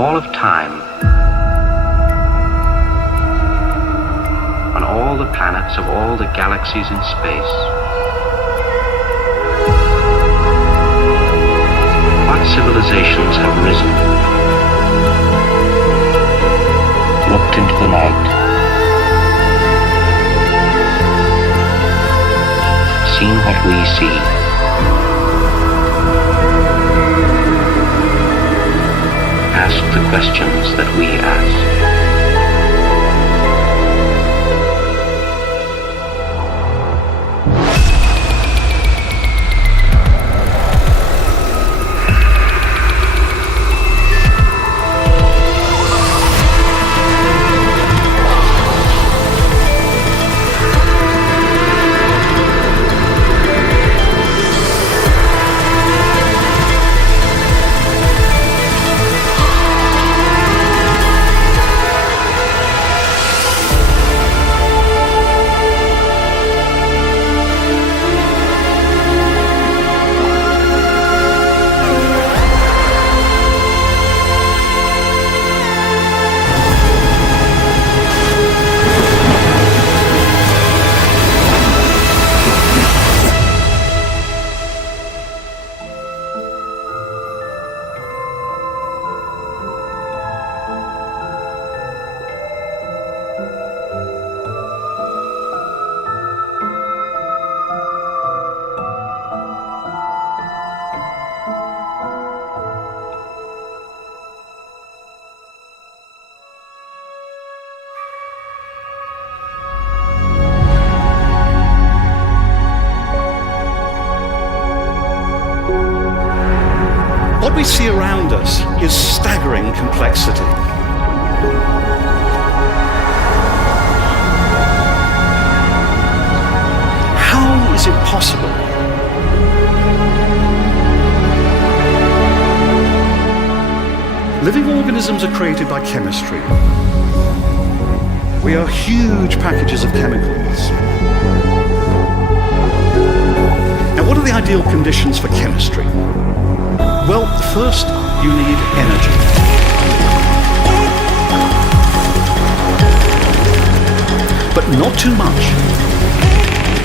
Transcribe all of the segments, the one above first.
all of time, on all the planets of all the galaxies in space, what civilizations have risen, looked into the night, seen what we see, asked the questions that we ask. What we see around us is staggering complexity. How is it possible? Living organisms are created by chemistry. We are huge packages of chemicals. Now, what are the ideal conditions for chemistry? Well, first, you need energy. But not too much.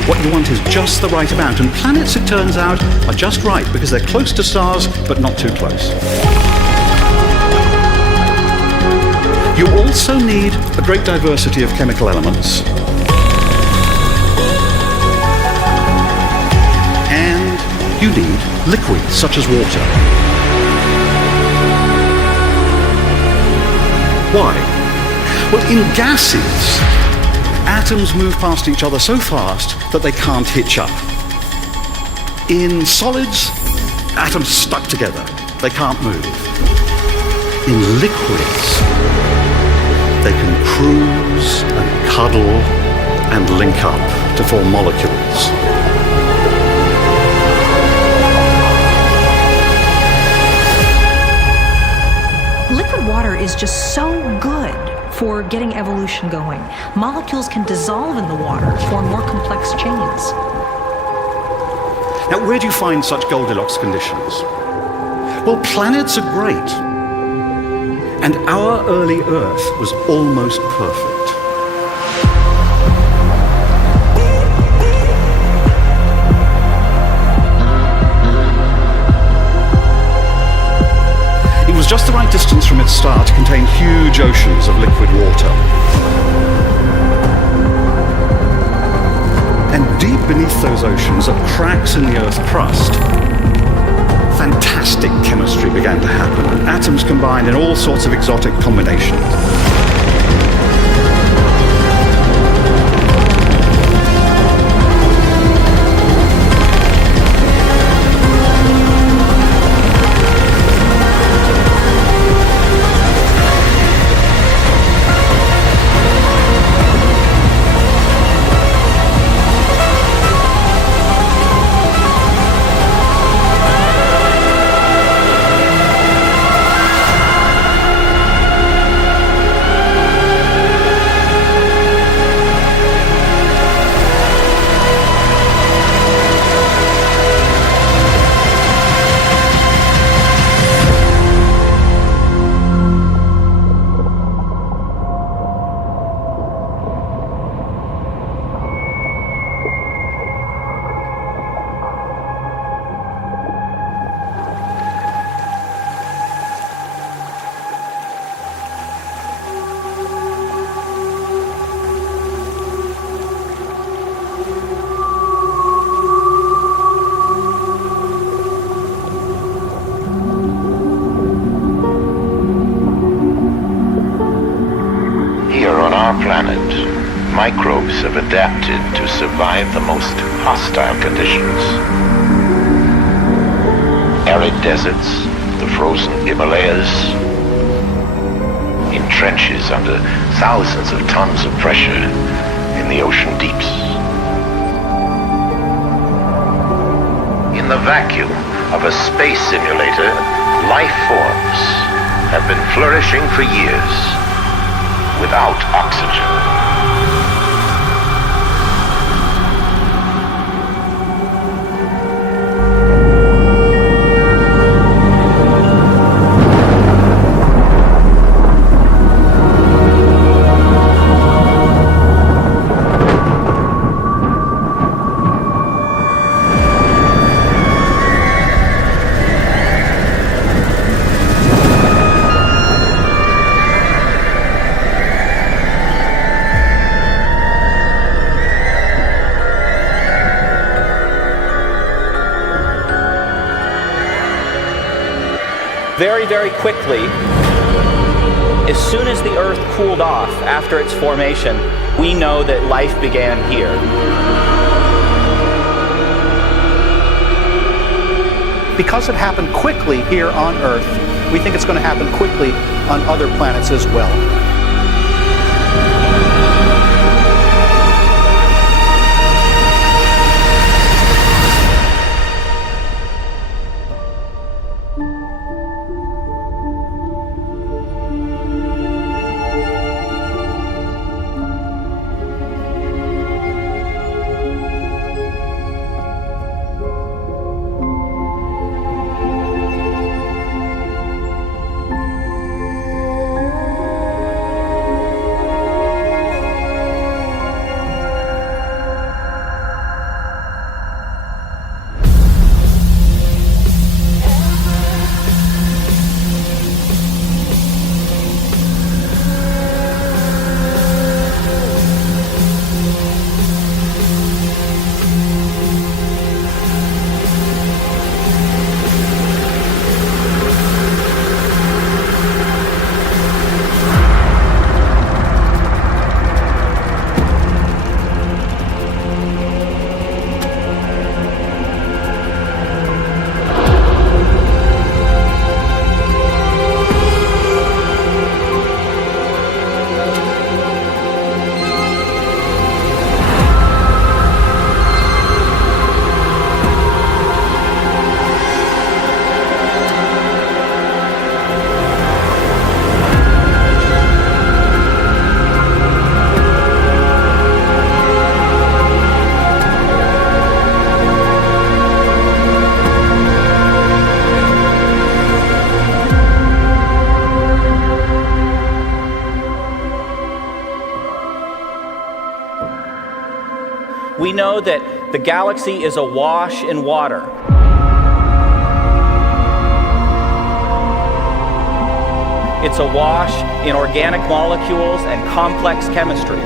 What you want is just the right amount, and planets, it turns out, are just right because they're close to stars, but not too close. You also need a great diversity of chemical elements. And you need liquids, such as water. Why? Well, in gases, atoms move past each other so fast that they can't hitch up. In solids, atoms stuck together. They can't move. In liquids, they can cruise and cuddle and link up to form molecules. Liquid water is just so good for getting evolution going. Molecules can dissolve in the water, form more complex chains. Now, where do you find such Goldilocks conditions? Well, planets are great. And our early Earth was almost perfect. It was just the right distance from its star to contain huge oceans of liquid water. And deep beneath those oceans, at cracks in the Earth's crust, fantastic chemistry began to happen, and atoms combined in all sorts of exotic combinations. our planet, microbes have adapted to survive the most hostile conditions. Arid deserts, the frozen Himalayas, in trenches under thousands of tons of pressure in the ocean deeps. In the vacuum of a space simulator, life forms have been flourishing for years without oxygen. Very, very quickly, as soon as the Earth cooled off after its formation, we know that life began here. Because it happened quickly here on Earth, we think it's going to happen quickly on other planets as well. We know that the galaxy is awash in water. It's awash in organic molecules and complex chemistry.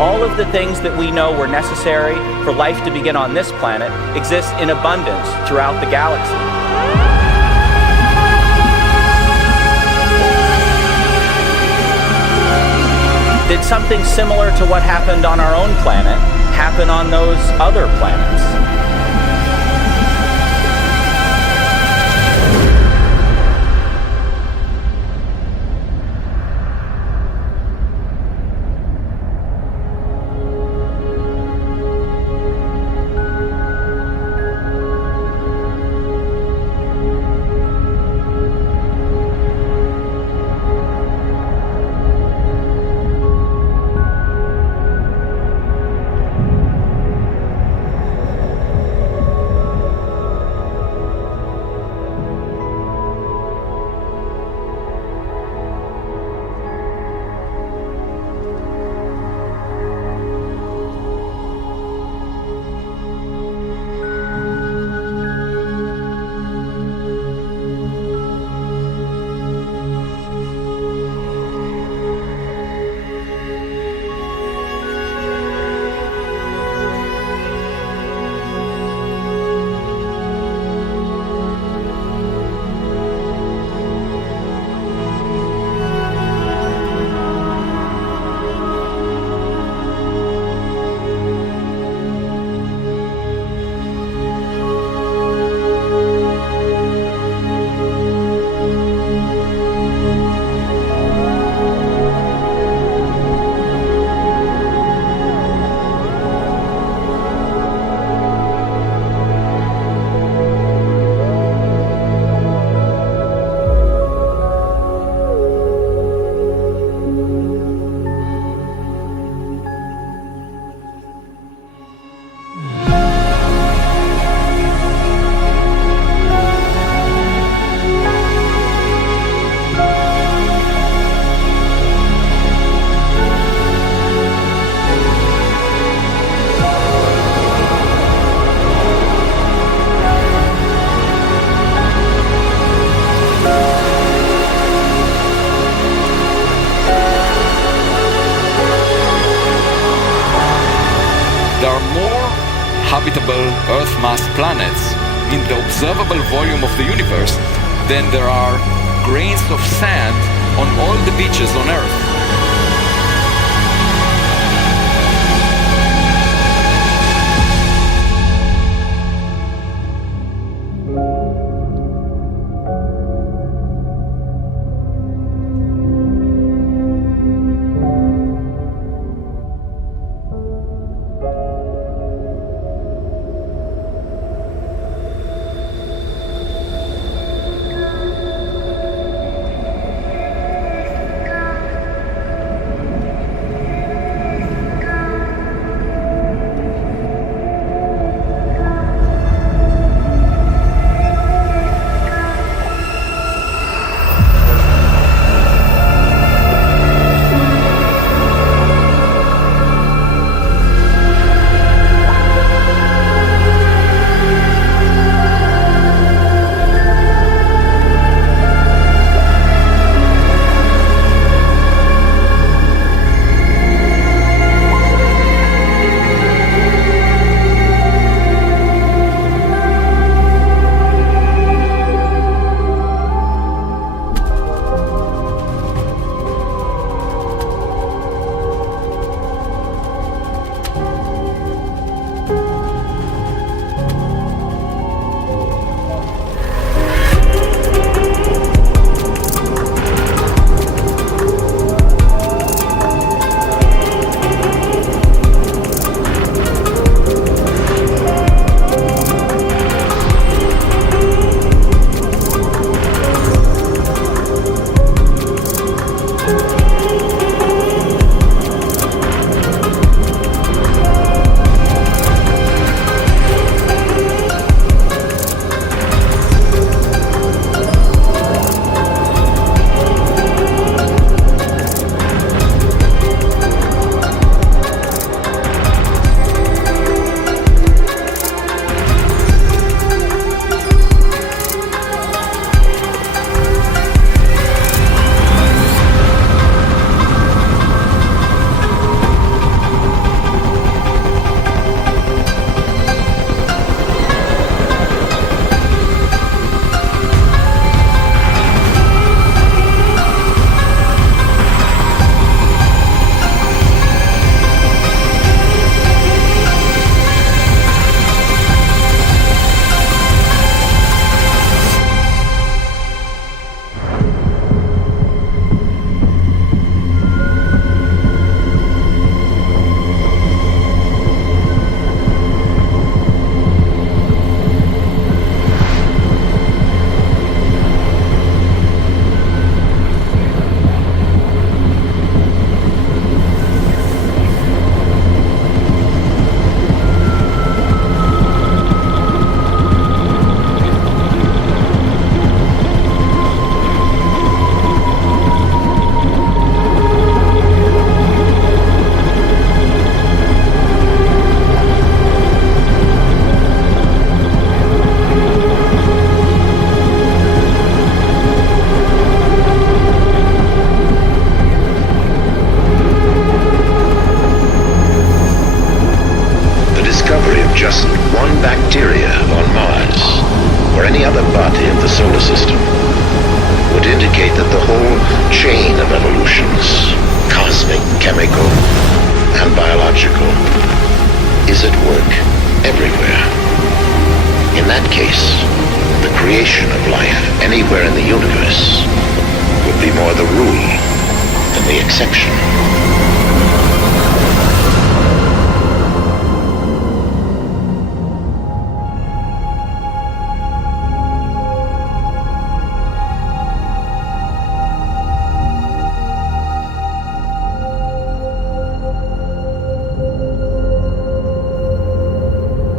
All of the things that we know were necessary for life to begin on this planet exist in abundance throughout the galaxy. Did something similar to what happened on our own planet happen on those other planets? habitable Earth-mass planets in the observable volume of the universe than there are grains of sand on all the beaches on Earth.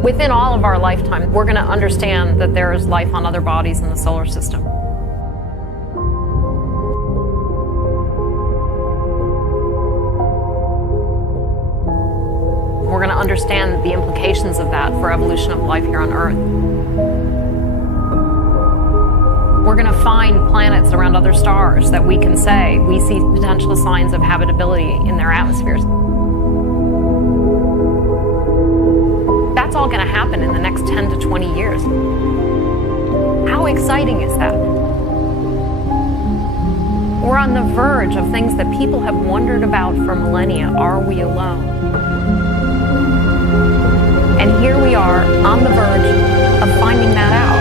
Within all of our lifetime, we're going to understand that there is life on other bodies in the solar system. We're going to understand the implications of that for evolution of life here on Earth. We're going to find planets around other stars that we can say we see potential signs of habitability in their atmospheres. That's That's all going to happen in the next 10 to 20 years. How exciting is that? We're on the verge of things that people have wondered about for millennia. Are we alone? And here we are on the verge of finding that out.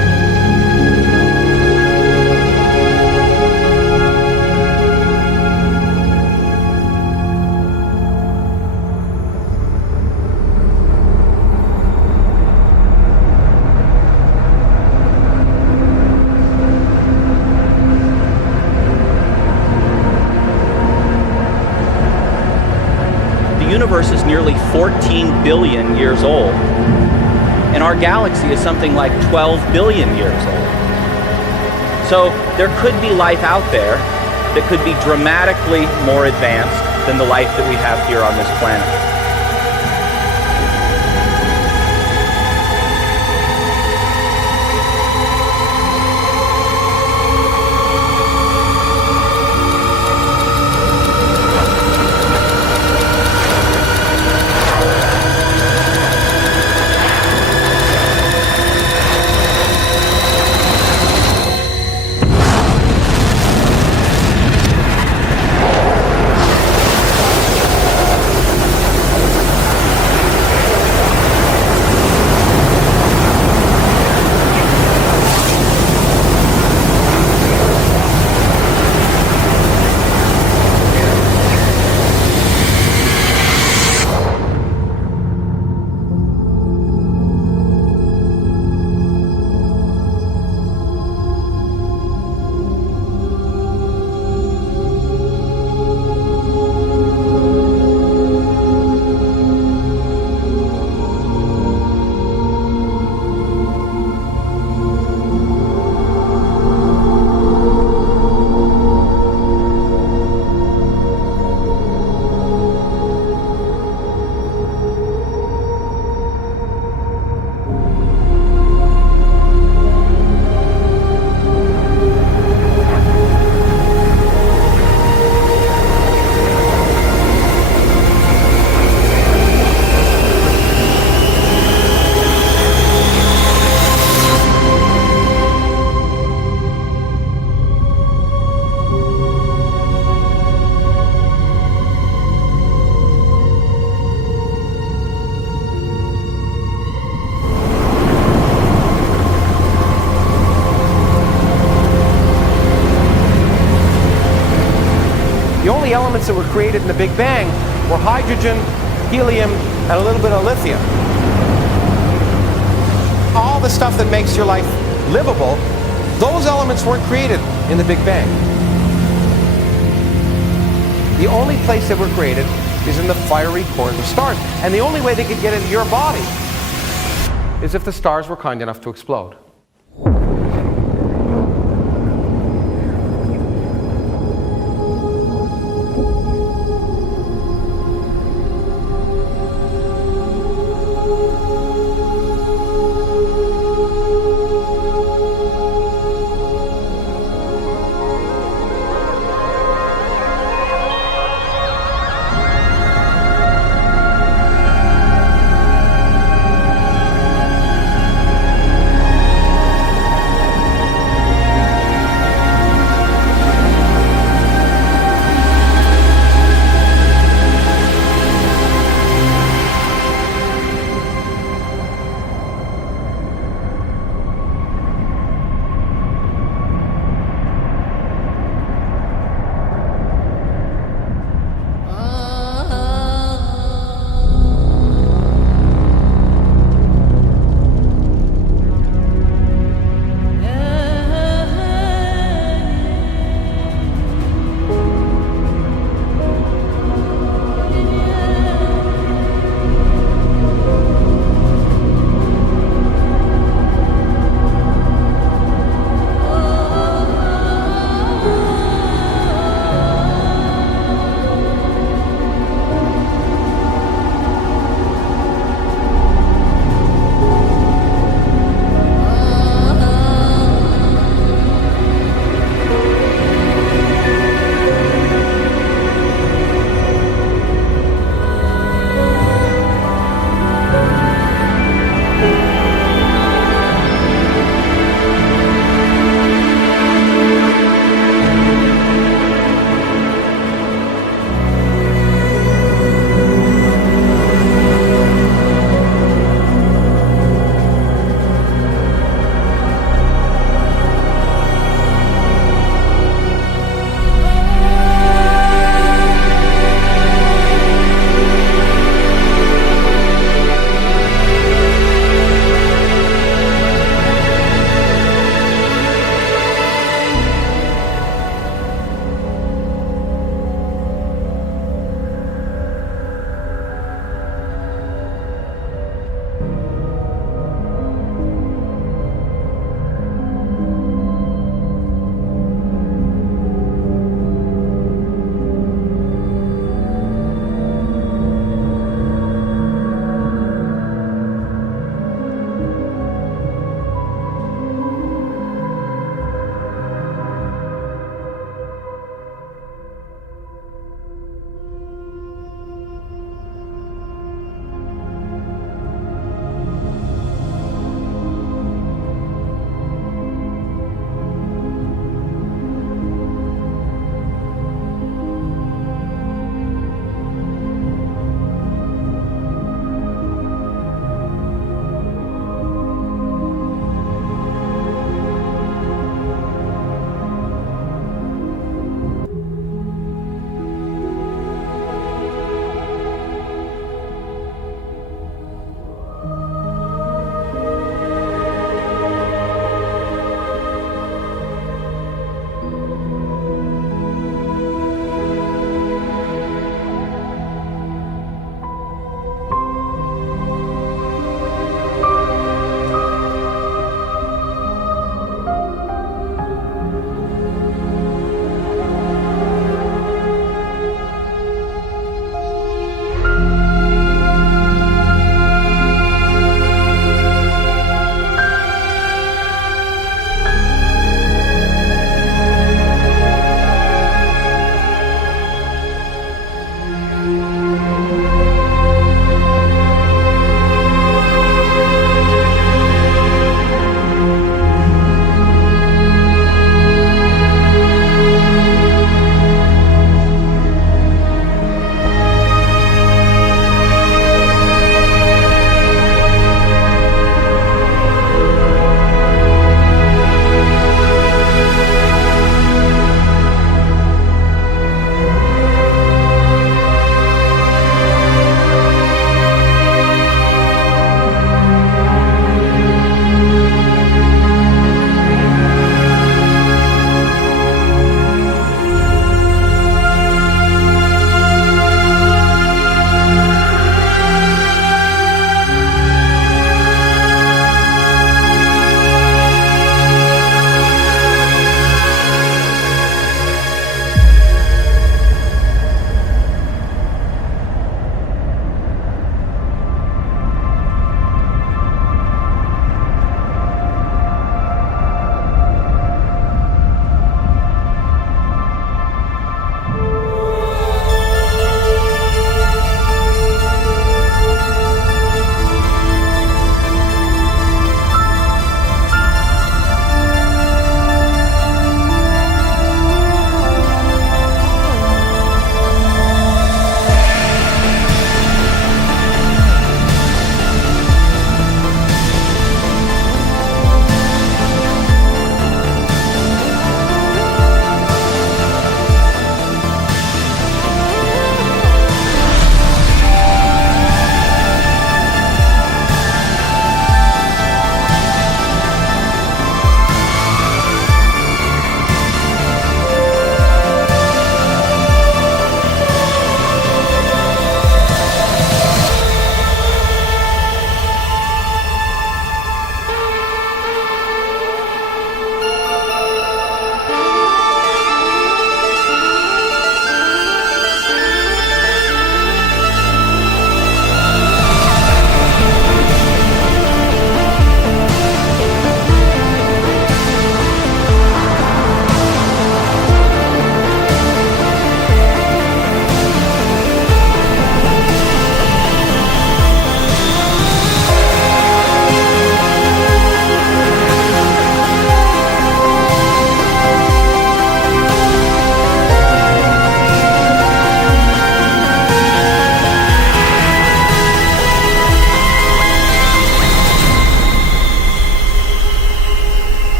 The universe is nearly 14 billion years old, and our galaxy is something like 12 billion years old. So there could be life out there that could be dramatically more advanced than the life that we have here on this planet. The only elements that were created in the Big Bang were hydrogen, helium, and a little bit of lithium. All the stuff that makes your life livable, those elements weren't created in the Big Bang. The only place they were created is in the fiery cores of stars. And the only way they could get into your body is if the stars were kind enough to explode.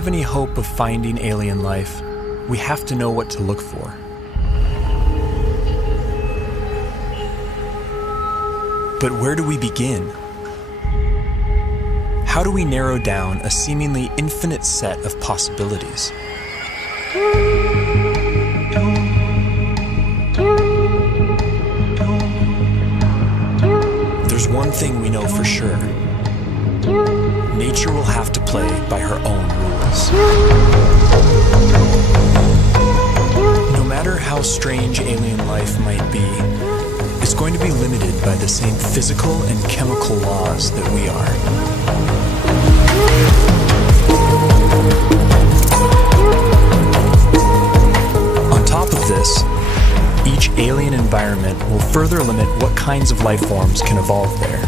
have any hope of finding alien life, we have to know what to look for. But where do we begin? How do we narrow down a seemingly infinite set of possibilities? There's one thing we know for sure. Nature will have to play by her own rules. No matter how strange alien life might be, it's going to be limited by the same physical and chemical laws that we are. On top of this, each alien environment will further limit what kinds of life forms can evolve there.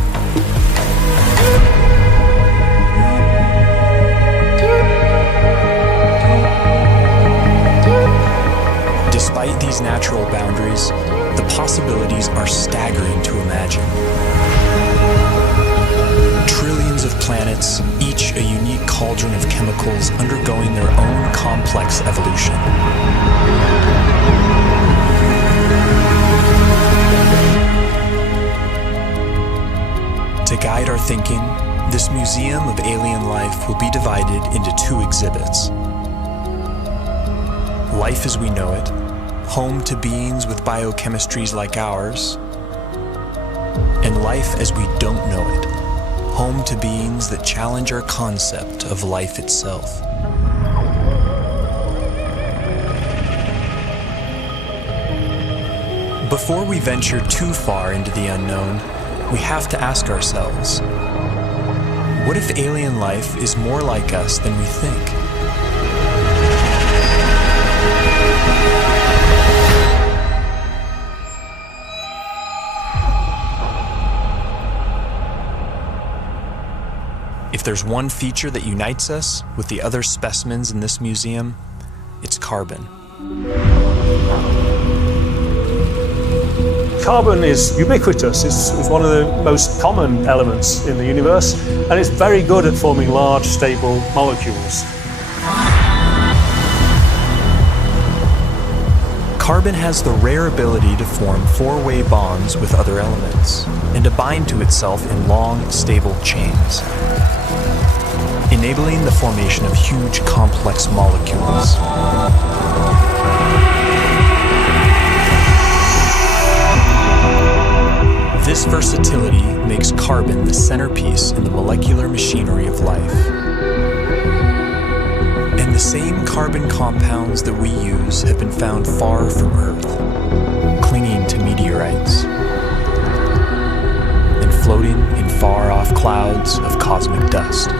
Despite these natural boundaries, the possibilities are staggering to imagine. Trillions of planets, each a unique cauldron of chemicals undergoing their own complex evolution. To guide our thinking, this museum of alien life will be divided into two exhibits. Life as we know it, home to beings with biochemistries like ours, and life as we don't know it, home to beings that challenge our concept of life itself. Before we venture too far into the unknown, we have to ask ourselves, what if alien life is more like us than we think? If there's one feature that unites us with the other specimens in this museum, it's carbon. Carbon is ubiquitous. It's one of the most common elements in the universe, and it's very good at forming large, stable molecules. Carbon has the rare ability to form four-way bonds with other elements and to bind to itself in long, stable chains, enabling the formation of huge, complex molecules. This versatility makes carbon the centerpiece in the molecular machinery of life. And the same carbon compounds that we use have been found far from Earth, clinging to meteorites and floating in far-off clouds of cosmic dust.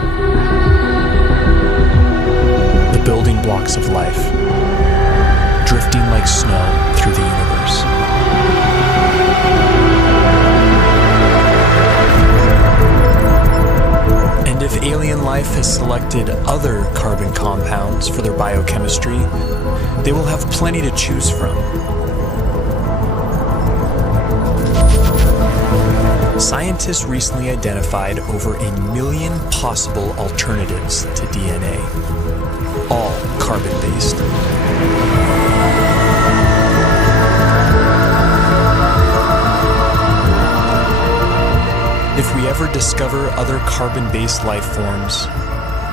The building blocks of life, drifting like snow through the universe. And if alien life has selected other carbon compounds for their biochemistry, they will have plenty to choose from. Scientists recently identified over 1 million possible alternatives to DNA, all carbon-based. If we ever discover other carbon-based life forms,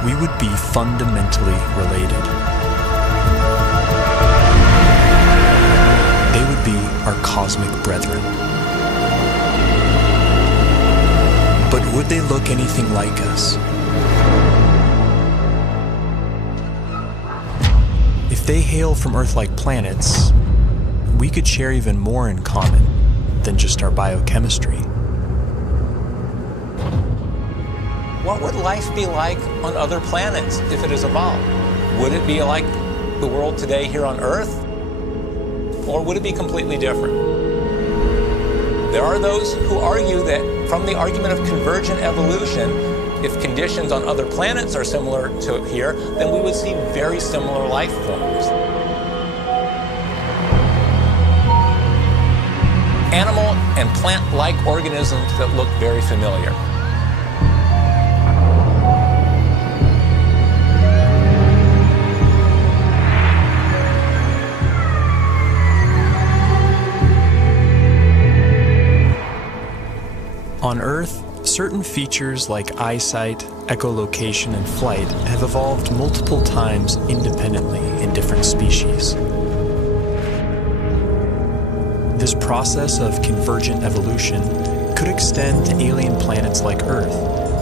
we would be fundamentally related. They would be our cosmic brethren. But would they look anything like us? If they hail from Earth-like planets, we could share even more in common than just our biochemistry. What would life be like on other planets if it has evolved? Would it be like the world today here on Earth? Or would it be completely different? There are those who argue that from the argument of convergent evolution, if conditions on other planets are similar to here, then we would see very similar life forms. Animal and plant-like organisms that look very familiar. Certain features like eyesight, echolocation, and flight have evolved multiple times independently in different species. This process of convergent evolution could extend to alien planets like Earth,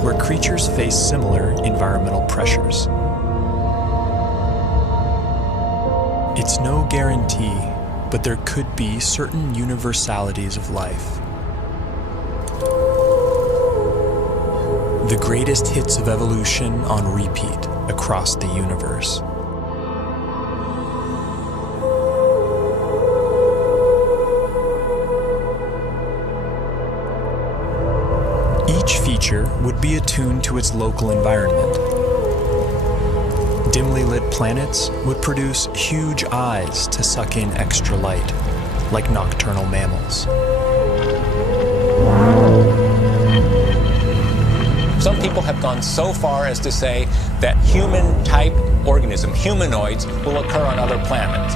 where creatures face similar environmental pressures. It's no guarantee, but there could be certain universalities of life. The greatest hits of evolution on repeat across the universe. Each feature would be attuned to its local environment. Dimly lit planets would produce huge eyes to suck in extra light, like nocturnal mammals. Some people have gone so far as to say that human-type organisms, humanoids, will occur on other planets.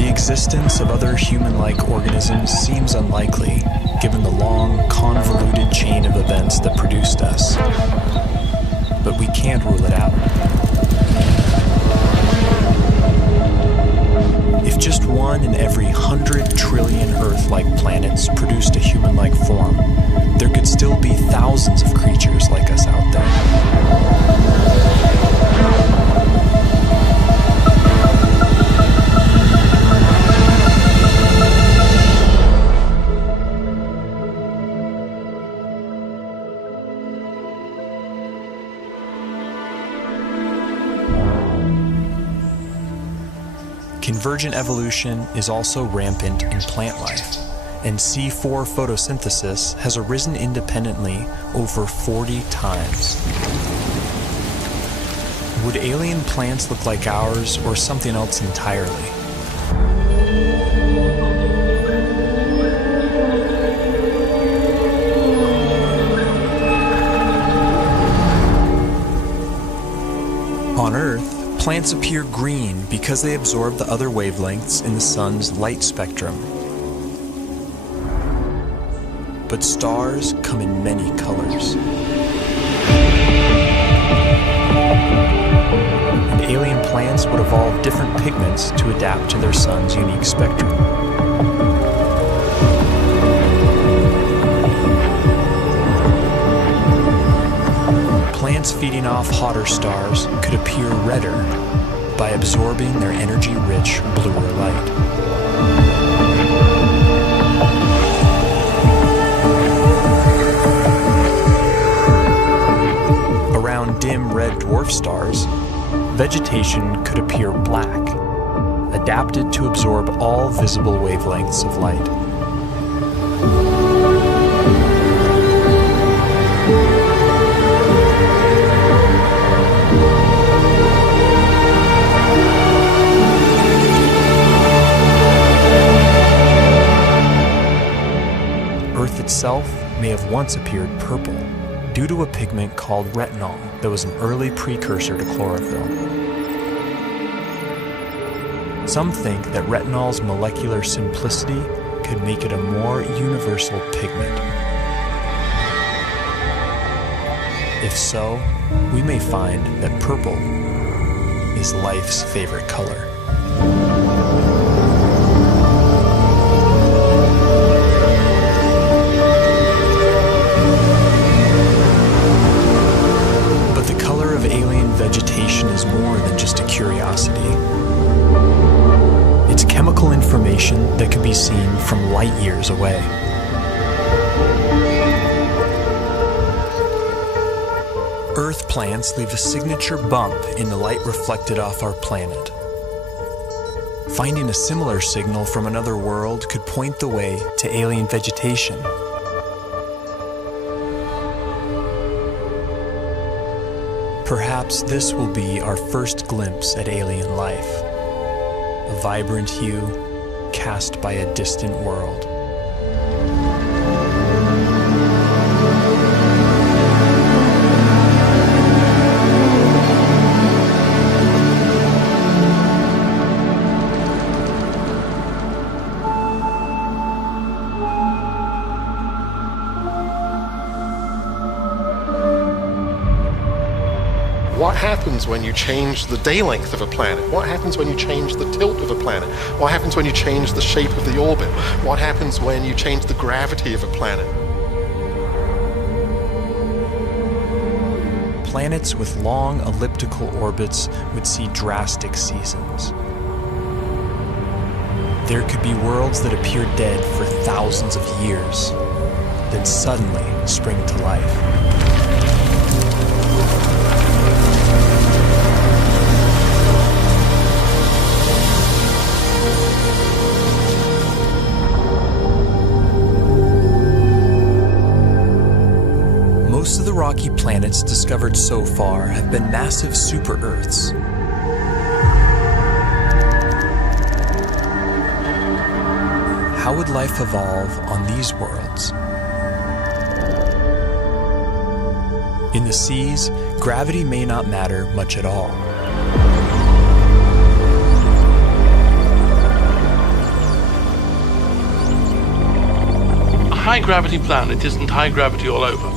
The existence of other human-like organisms seems unlikely, given the long, convoluted chain of events that produced us. But we can't rule it out. If just one in every 100 trillion Earth-like planets produced a human-like form, there could still be thousands of creatures like us out there. Convergent evolution is also rampant in plant life, and C4 photosynthesis has arisen independently over 40 times. Would alien plants look like ours or something else entirely? On Earth, plants appear green because they absorb the other wavelengths in the sun's light spectrum. But stars come in many colors. And alien plants would evolve different pigments to adapt to their sun's unique spectrum. Plants feeding off hotter stars could appear redder by absorbing their energy-rich bluer light. Around dim red dwarf stars, vegetation could appear black, adapted to absorb all visible wavelengths of light. Earth itself may have once appeared purple due to a pigment called retinol that was an early precursor to chlorophyll. Some think that retinol's molecular simplicity could make it a more universal pigment. If so, we may find that purple is life's favorite color. Vegetation is more than just a curiosity. It's chemical information that can be seen from light years away. Earth plants leave a signature bump in the light reflected off our planet. Finding a similar signal from another world could point the way to alien vegetation. Perhaps this will be our first glimpse at alien life, a vibrant hue cast by a distant world. What happens when you change the day length of a planet? What happens when you change the tilt of a planet? What happens when you change the shape of the orbit? What happens when you change the gravity of a planet? Planets with long elliptical orbits would see drastic seasons. There could be worlds that appear dead for thousands of years, then suddenly spring to life. Most of the rocky planets discovered so far have been massive super-Earths. How would life evolve on these worlds? In the seas, gravity may not matter much at all. A high-gravity planet isn't high gravity all over.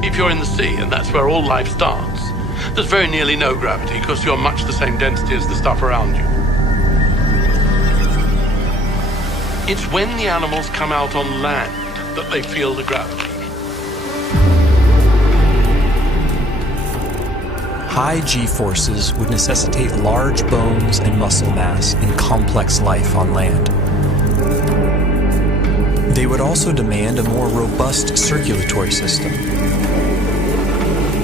If you're in the sea, and that's where all life starts, there's very nearly no gravity because you're much the same density as the stuff around you. It's when the animals come out on land that they feel the gravity. High G-forces would necessitate large bones and muscle mass and complex life on land. They would also demand a more robust circulatory system.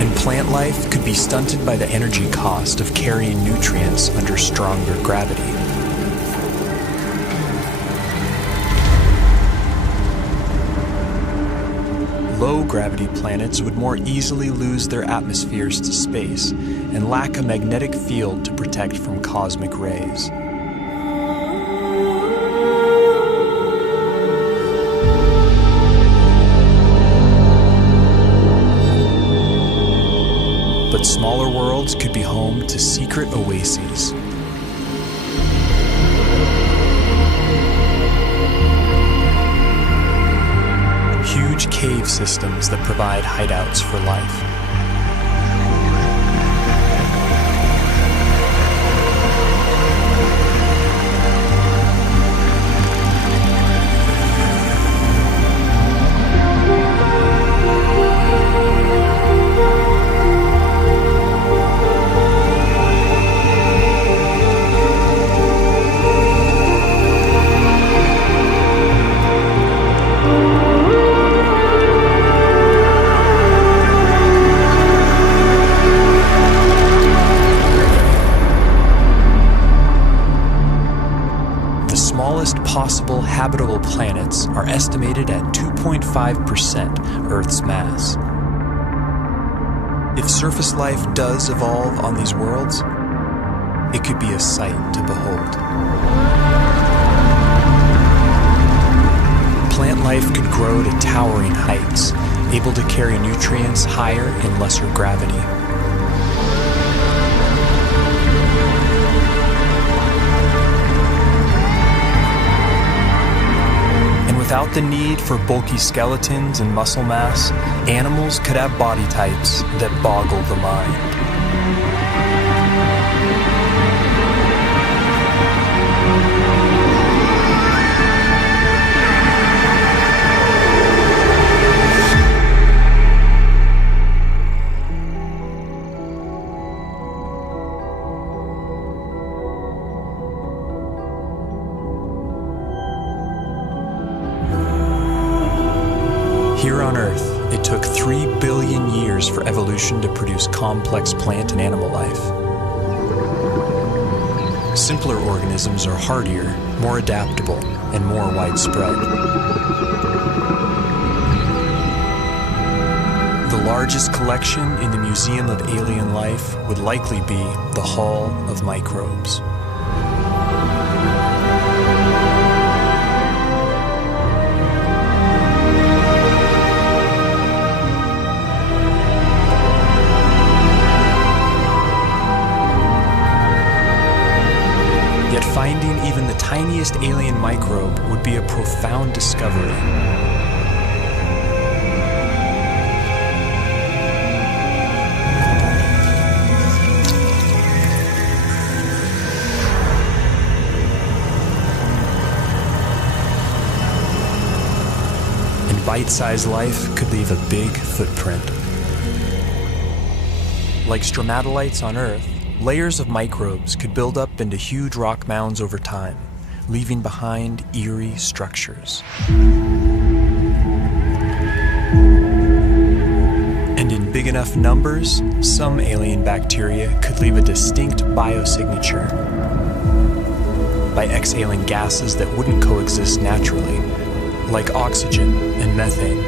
And plant life could be stunted by the energy cost of carrying nutrients under stronger gravity. Low-gravity planets would more easily lose their atmospheres to space and lack a magnetic field to protect from cosmic rays. But smaller worlds could be home to secret oases. Huge cave systems that provide hideouts for life. Possible habitable planets are estimated at 2.5% Earth's mass. If surface life does evolve on these worlds, it could be a sight to behold. Plant life could grow to towering heights, able to carry nutrients higher in lesser gravity. Without the need for bulky skeletons and muscle mass, animals could have body types that boggle the mind. Here on Earth, it took 3 billion years for evolution to produce complex plant and animal life. Simpler organisms are hardier, more adaptable, and more widespread. The largest collection in the Museum of Alien Life would likely be the Hall of Microbes. Yet finding even the tiniest alien microbe would be a profound discovery. bite-sized life could leave a big footprint. Like stromatolites on Earth, layers of microbes could build up into huge rock mounds over time, leaving behind eerie structures. And in big enough numbers, some alien bacteria could leave a distinct biosignature by exhaling gases that wouldn't coexist naturally, like oxygen and methane.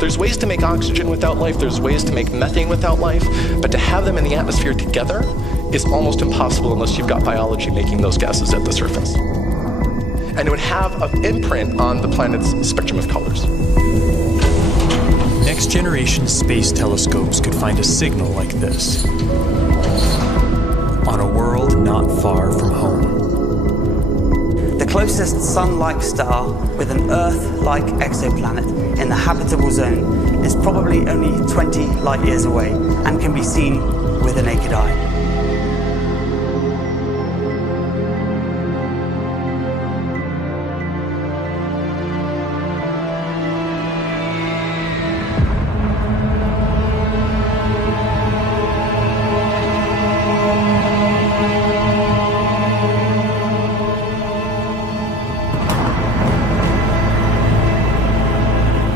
There's ways to make oxygen without life, there's ways to make methane without life, but to have them in the atmosphere together is almost impossible unless you've got biology making those gases at the surface. And it would have an imprint on the planet's spectrum of colors. Next-generation space telescopes could find a signal like this on a world not far from home. The closest Sun-like star with an Earth-like exoplanet in the habitable zone is probably only 20 light years away and can be seen with the naked eye.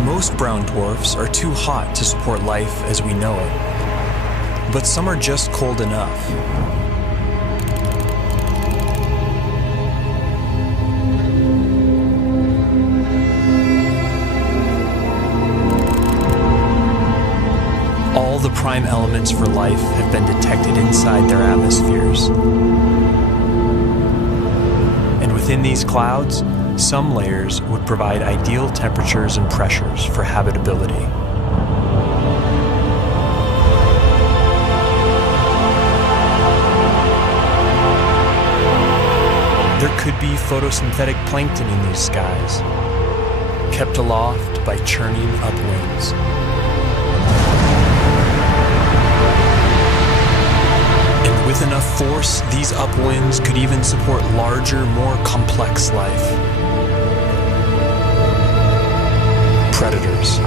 Most brown dwarfs are too hot to support life as we know it, but some are just cold enough. All the prime elements for life have been detected inside their atmospheres. And within these clouds, some layers would provide ideal temperatures and pressures for habitability. There could be photosynthetic plankton in these skies, kept aloft by churning upwinds. And with enough force, these upwinds could even support larger, more complex life. Predators.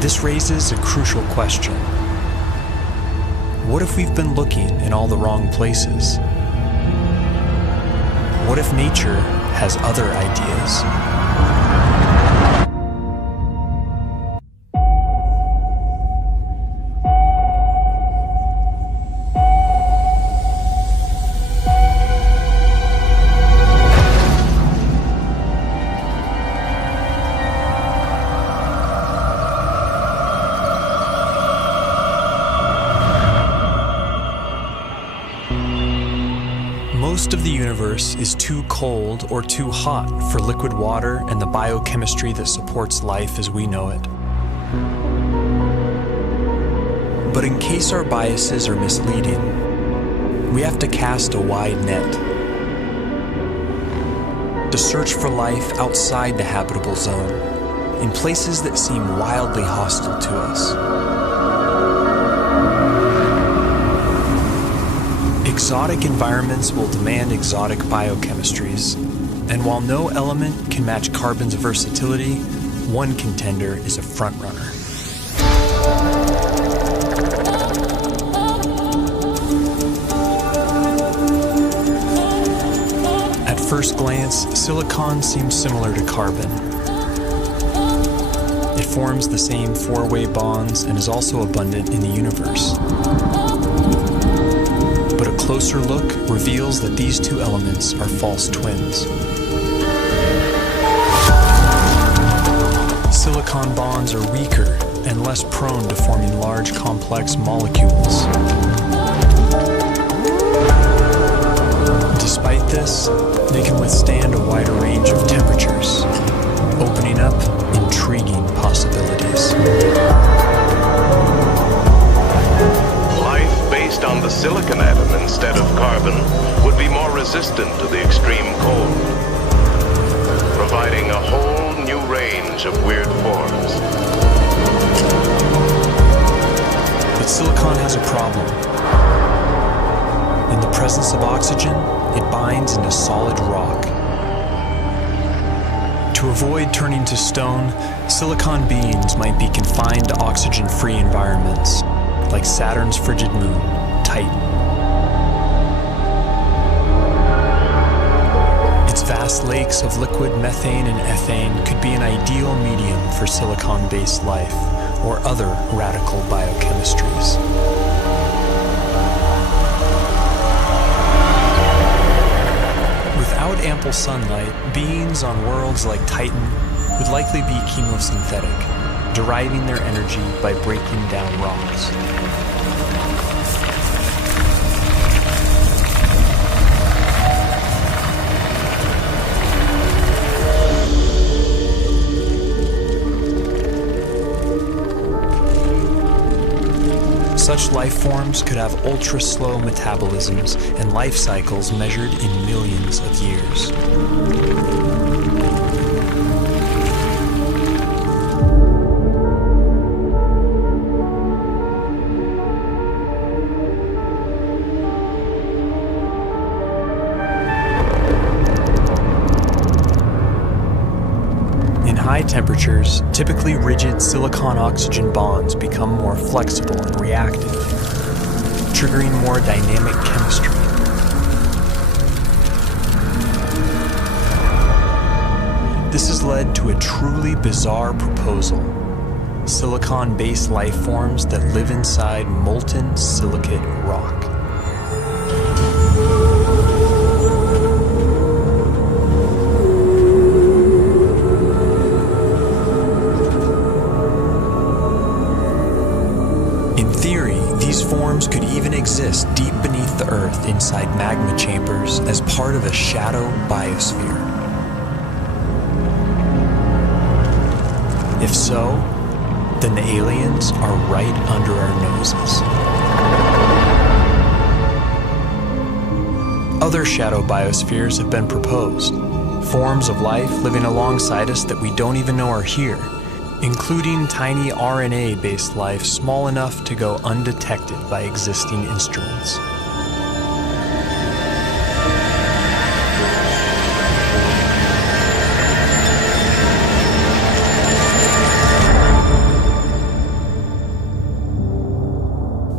This raises a crucial question. What if we've been looking in all the wrong places? What if nature has other ideas? Most of the universe is too cold or too hot for liquid water and the biochemistry that supports life as we know it. But in case our biases are misleading, we have to cast a wide net to search for life outside the habitable zone, in places that seem wildly hostile to us. Exotic environments will demand exotic biochemistries, and while no element can match carbon's versatility, one contender is a frontrunner. At first glance, silicon seems similar to carbon. It forms the same four-way bonds and is also abundant in the universe. But a closer look reveals that these two elements are false twins. Silicon bonds are weaker and less prone to forming large, complex molecules. Despite this, they can withstand a wider range of temperatures, opening up intriguing possibilities. Life based on the silicon atom instead of carbon would be more resistant to the extreme cold, providing a whole new range of weird forms. But silicon has a problem. In the presence of oxygen, it binds into solid rock. To avoid turning to stone, silicon beings might be confined to oxygen-free environments, like Saturn's frigid moon, Titan. Its vast lakes of liquid methane and ethane could be an ideal medium for silicon-based life or other radical biochemistries. Without ample sunlight, beings on worlds like Titan would likely be chemosynthetic, deriving their energy by breaking down rocks. Such life forms could have ultra-slow metabolisms and life cycles measured in millions of years. In high temperatures, typically rigid silicon-oxygen bonds become more flexible and reactive, triggering more dynamic chemistry. This has led to a truly bizarre proposal: silicon-based life forms that live inside molten silicate rock. Forms could even exist deep beneath the Earth inside magma chambers as part of a shadow biosphere. If so, then the aliens are right under our noses. Other shadow biospheres have been proposed, forms of life living alongside us that we don't even know are here, including tiny RNA-based life small enough to go undetected by existing instruments.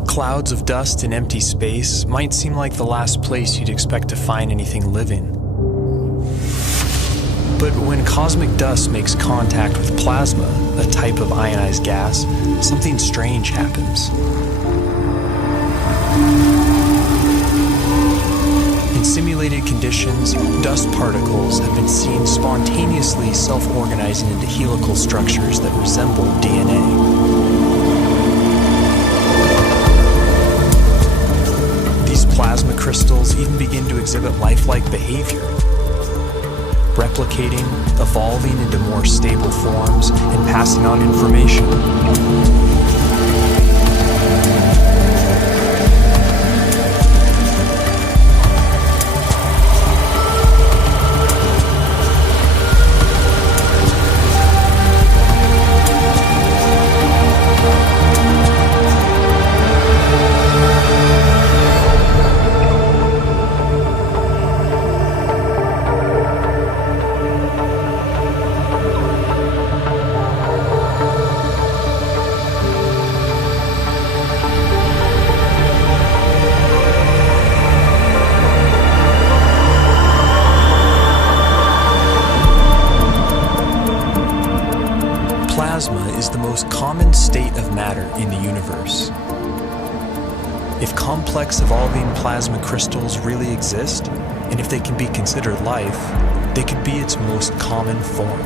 Clouds of dust in empty space might seem like the last place you'd expect to find anything living. But when cosmic dust makes contact with plasma, a type of ionized gas, something strange happens. In simulated conditions, dust particles have been seen spontaneously self-organizing into helical structures that resemble DNA. These plasma crystals even begin to exhibit lifelike behavior, replicating, evolving into more stable forms, and passing on information. Plasma is the most common state of matter in the universe. If complex evolving plasma crystals really exist, and if they can be considered life, they could be its most common form.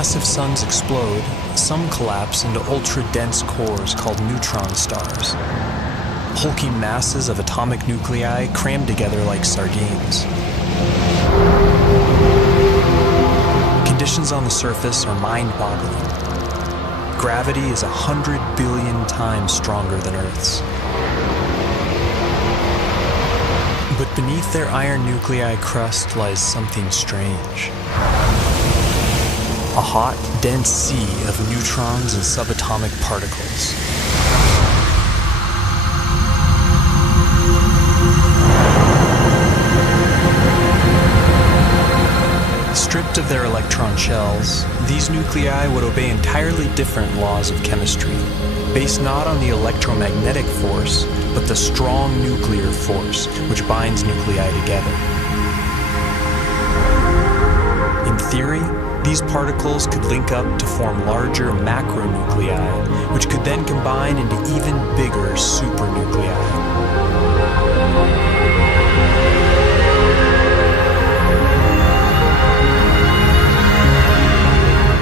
massive suns explode, some collapse into ultra-dense cores called neutron stars. Hulking masses of atomic nuclei crammed together like sardines. Conditions on the surface are mind-boggling. Gravity is 100 billion times stronger than Earth's. But beneath their iron nuclei crust lies something strange. A hot, dense sea of neutrons and subatomic particles. Stripped of their electron shells, these nuclei would obey entirely different laws of chemistry, based not on the electromagnetic force, but the strong nuclear force which binds nuclei together. In theory, these particles could link up to form larger macronuclei, which could then combine into even bigger supernuclei.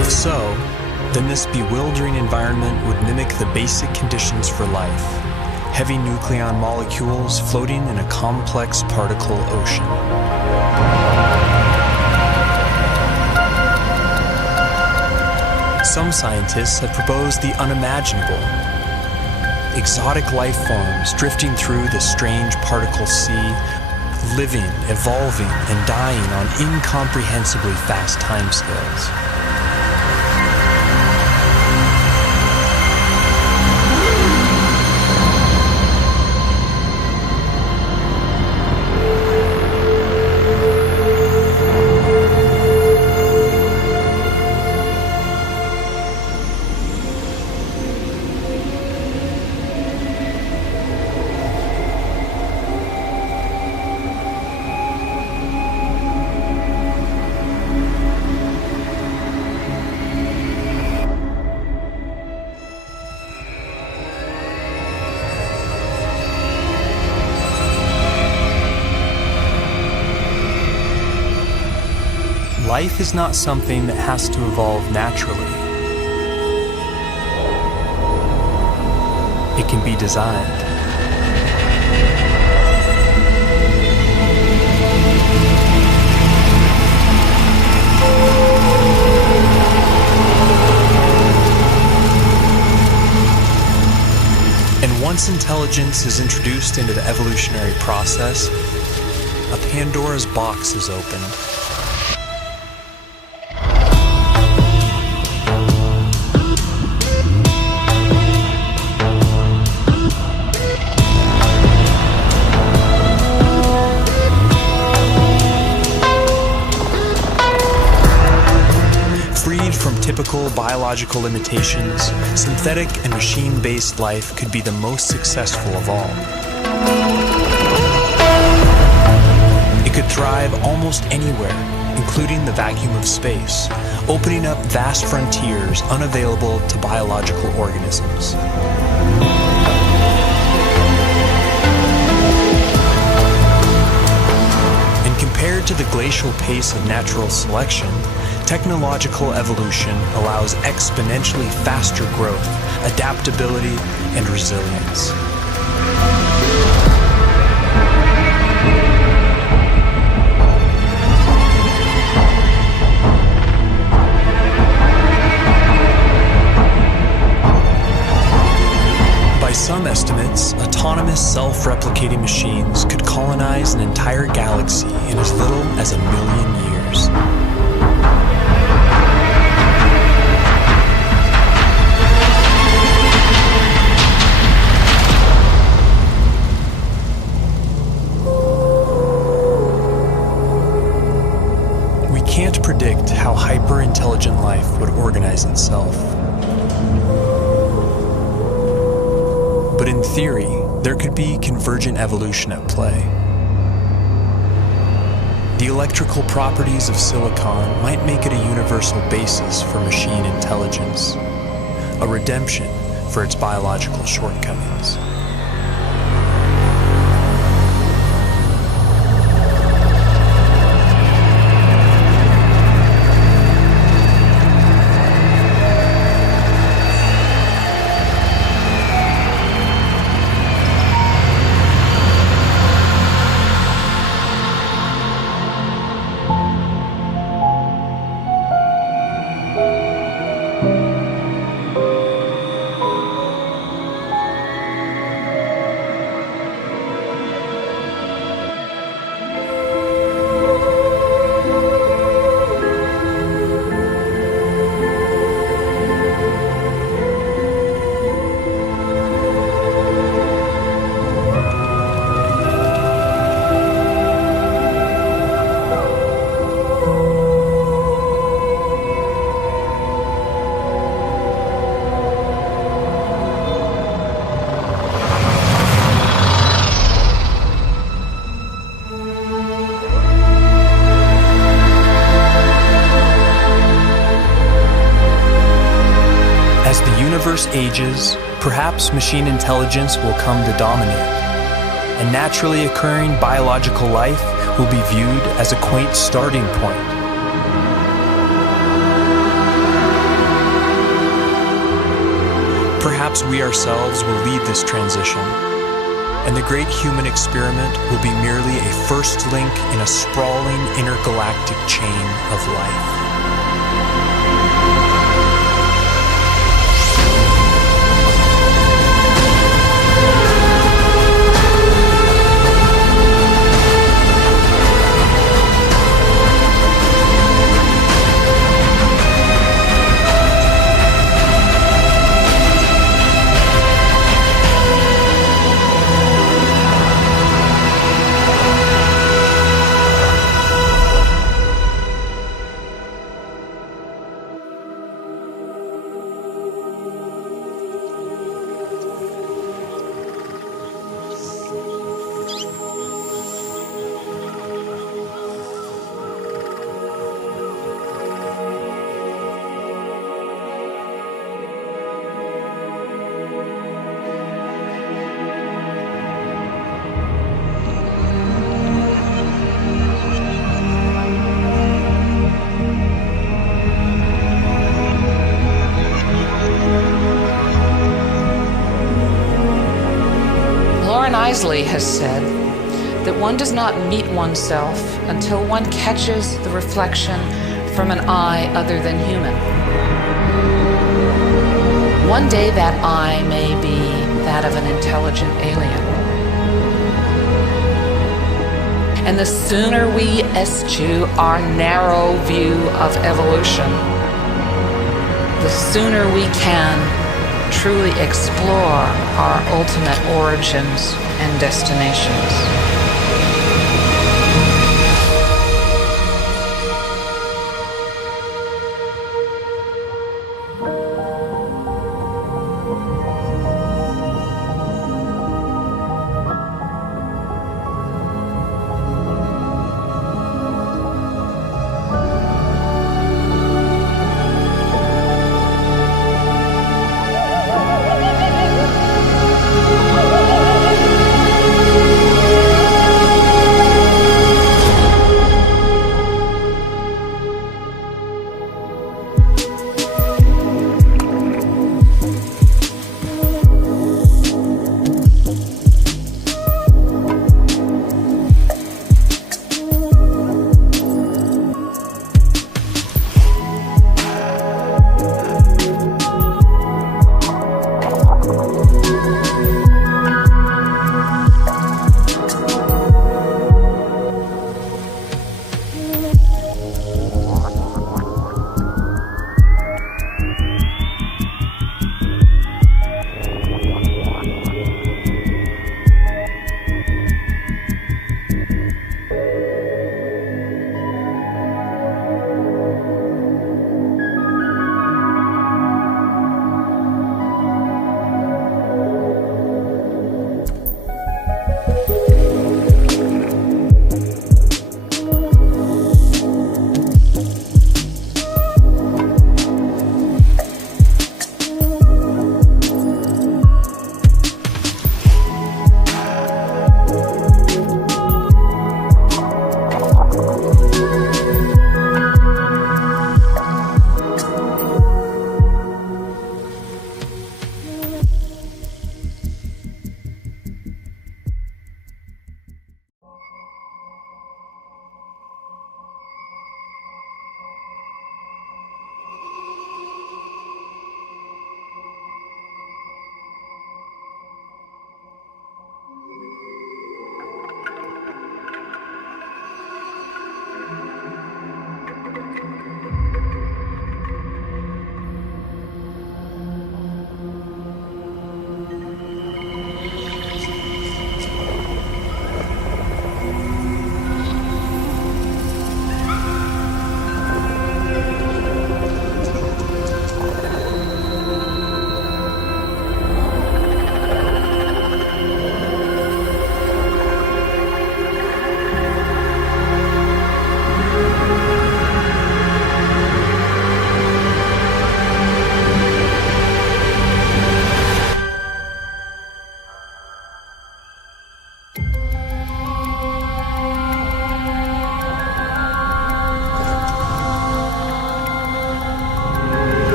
If so, then this bewildering environment would mimic the basic conditions for life: heavy nucleon molecules floating in a complex particle ocean. Some scientists have proposed the unimaginable: exotic life forms drifting through the strange particle sea, living, evolving, and dying on incomprehensibly fast timescales. Life is not something that has to evolve naturally. It can be designed. And once intelligence is introduced into the evolutionary process, a Pandora's box is opened. Typical biological limitations, synthetic and machine-based life could be the most successful of all. It could thrive almost anywhere, including the vacuum of space, opening up vast frontiers unavailable to biological organisms. And compared to the glacial pace of natural selection, technological evolution allows exponentially faster growth, adaptability, and resilience. By some estimates, autonomous self-replicating machines could colonize an entire galaxy in as little as 1 million years. Can't predict how hyper-intelligent life would organize itself. But in theory, there could be convergent evolution at play. The electrical properties of silicon might make it a universal basis for machine intelligence, a redemption for its biological shortcomings. universe ages, perhaps machine intelligence will come to dominate, and naturally occurring biological life will be viewed as a quaint starting point. Perhaps we ourselves will lead this transition, and the great human experiment will be merely a first link in a sprawling intergalactic chain of life. Isley has said that one does not meet oneself until one catches the reflection from an eye other than human. One day that eye may be that of an intelligent alien. And the sooner we eschew our narrow view of evolution, the sooner we can truly explore our ultimate origins and destinations.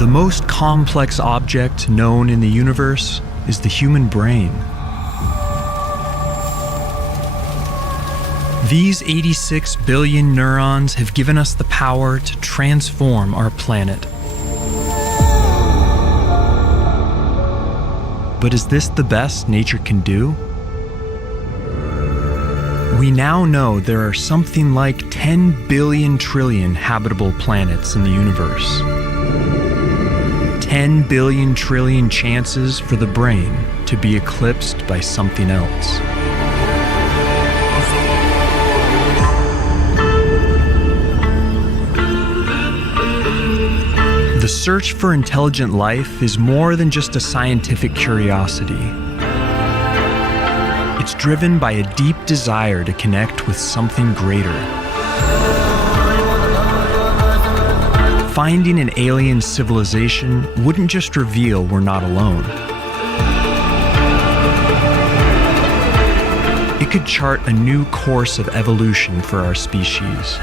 The most complex object known in the universe is the human brain. These 86 billion neurons have given us the power to transform our planet. But is this the best nature can do? We now know there are something like 10 billion trillion habitable planets in the universe. 10 billion trillion chances for the brain to be eclipsed by something else. The search for intelligent life is more than just a scientific curiosity. It's driven by a deep desire to connect with something greater. Finding an alien civilization wouldn't just reveal we're not alone. It could chart a new course of evolution for our species.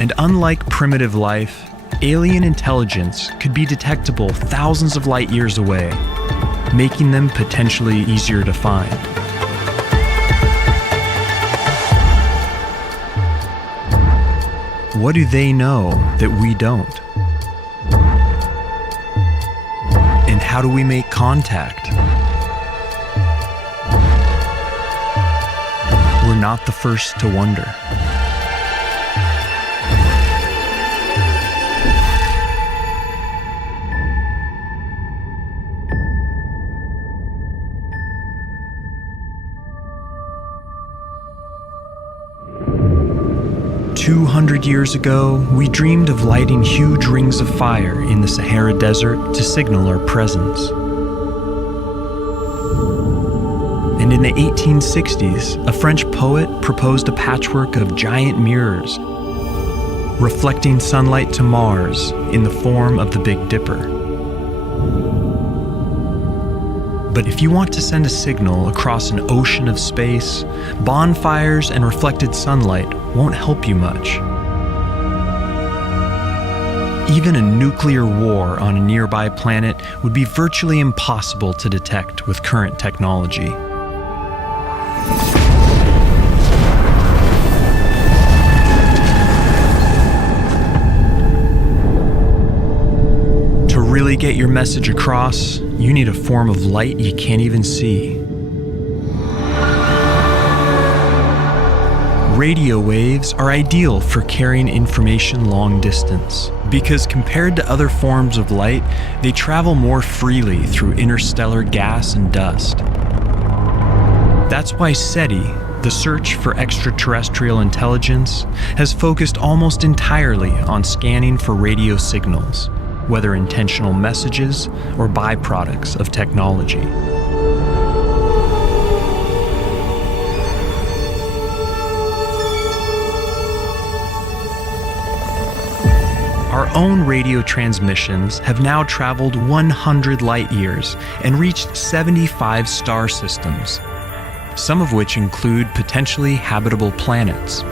And unlike primitive life, alien intelligence could be detectable thousands of light years away, making them potentially easier to find. What do they know that we don't? And how do we make contact? We're not the first to wonder. "200 years ago, we dreamed of lighting huge rings of fire in the Sahara Desert to signal our presence. And in the 1860s, a French poet proposed a patchwork of giant mirrors, reflecting sunlight to Mars in the form of the Big Dipper. But if you want to send a signal across an ocean of space, bonfires and reflected sunlight won't help you much. Even a nuclear war on a nearby planet would be virtually impossible to detect with current technology. To really get your message across, you need a form of light you can't even see. Radio waves are ideal for carrying information long distance because compared to other forms of light, they travel more freely through interstellar gas and dust. That's why SETI, the search for extraterrestrial intelligence, has focused almost entirely on scanning for radio signals, whether intentional messages or byproducts of technology. Our own radio transmissions have now traveled 100 light years and reached 75 star systems, some of which include potentially habitable planets.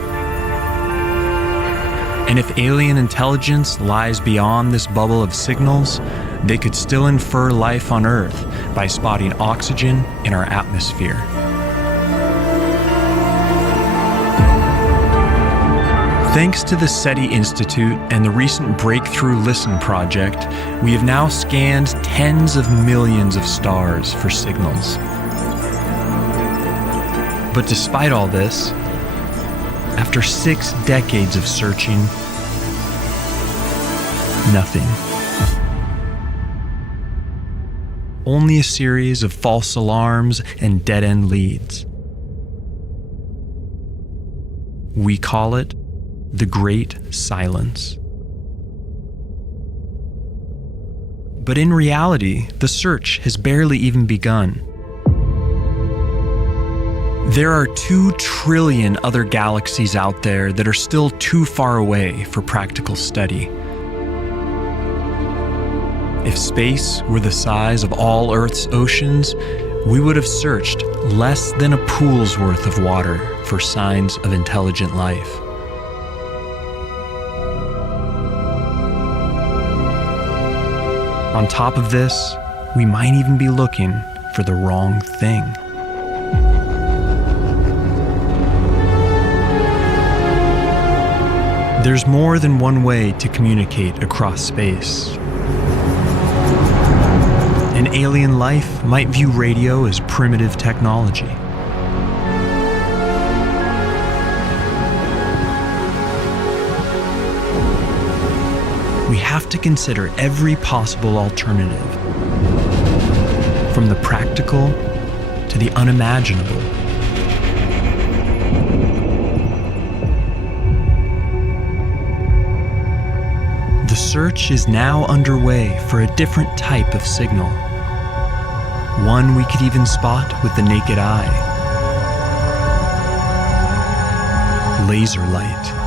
And if alien intelligence lies beyond this bubble of signals, they could still infer life on Earth by spotting oxygen in our atmosphere. Thanks to the SETI Institute and the recent Breakthrough Listen project, we have now scanned tens of millions of stars for signals. But despite all this, after 6 decades of searching, nothing. Only a series of false alarms and dead-end leads. We call it the Great Silence. But in reality, the search has barely even begun. There are 2 trillion other galaxies out there that are still too far away for practical study. If space were the size of all Earth's oceans, we would have searched less than a pool's worth of water for signs of intelligent life. On top of this, we might even be looking for the wrong thing. There's more than one way to communicate across space. An alien life might view radio as primitive technology. We have to consider every possible alternative, from the practical to the unimaginable. The search is now underway for a different type of signal, one we could even spot with the naked eye: laser light.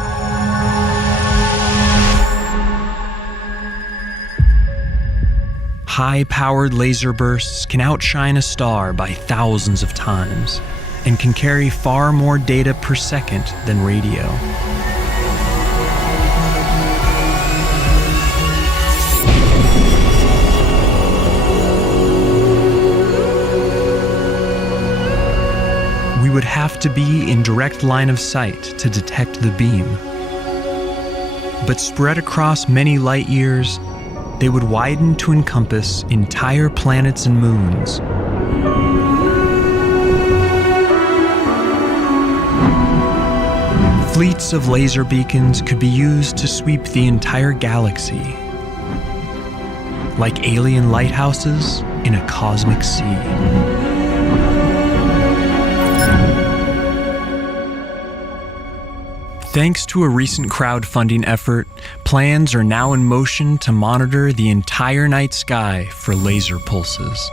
High-powered laser bursts can outshine a star by thousands of times and can carry far more data per second than radio. We would have to be in direct line of sight to detect the beam. But spread across many light years, they would widen to encompass entire planets and moons. Fleets of laser beacons could be used to sweep the entire galaxy, like alien lighthouses in a cosmic sea. Thanks to a recent crowdfunding effort, plans are now in motion to monitor the entire night sky for laser pulses.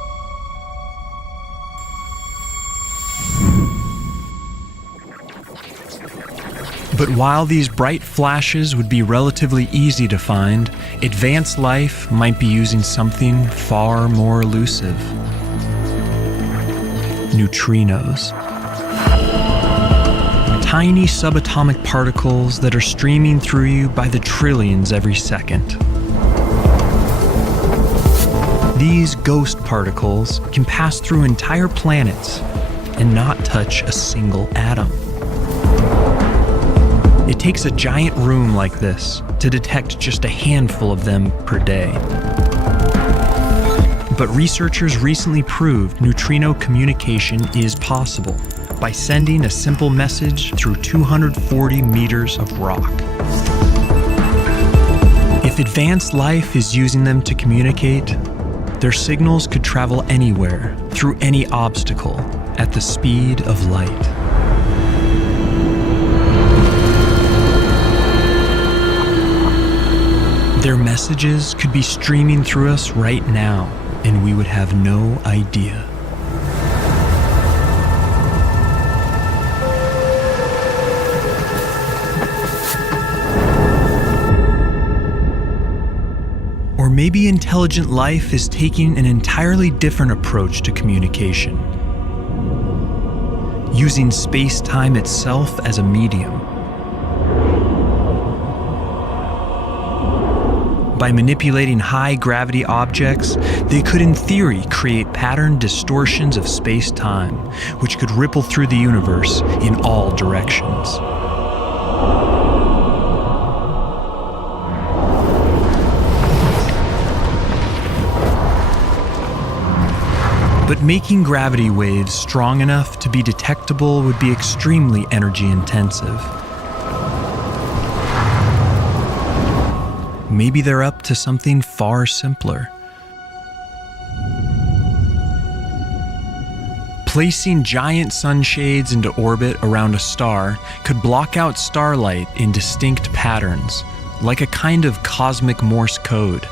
But while these bright flashes would be relatively easy to find, advanced life might be using something far more elusive: neutrinos. Tiny subatomic particles that are streaming through you by the trillions every second. These ghost particles can pass through entire planets and not touch a single atom. It takes a giant room like this to detect just a handful of them per day. But researchers recently proved neutrino communication is possible by sending a simple message through 240 meters of rock. If advanced life is using them to communicate, their signals could travel anywhere, through any obstacle, at the speed of light. Their messages could be streaming through us right now, and we would have no idea. Or maybe intelligent life is taking an entirely different approach to communication, using space-time itself as a medium. By manipulating high-gravity objects, they could in theory create pattern distortions of space-time, which could ripple through the universe in all directions. But making gravity waves strong enough to be detectable would be extremely energy-intensive. Maybe they're up to something far simpler. Placing giant sunshades into orbit around a star could block out starlight in distinct patterns, like a kind of cosmic Morse code.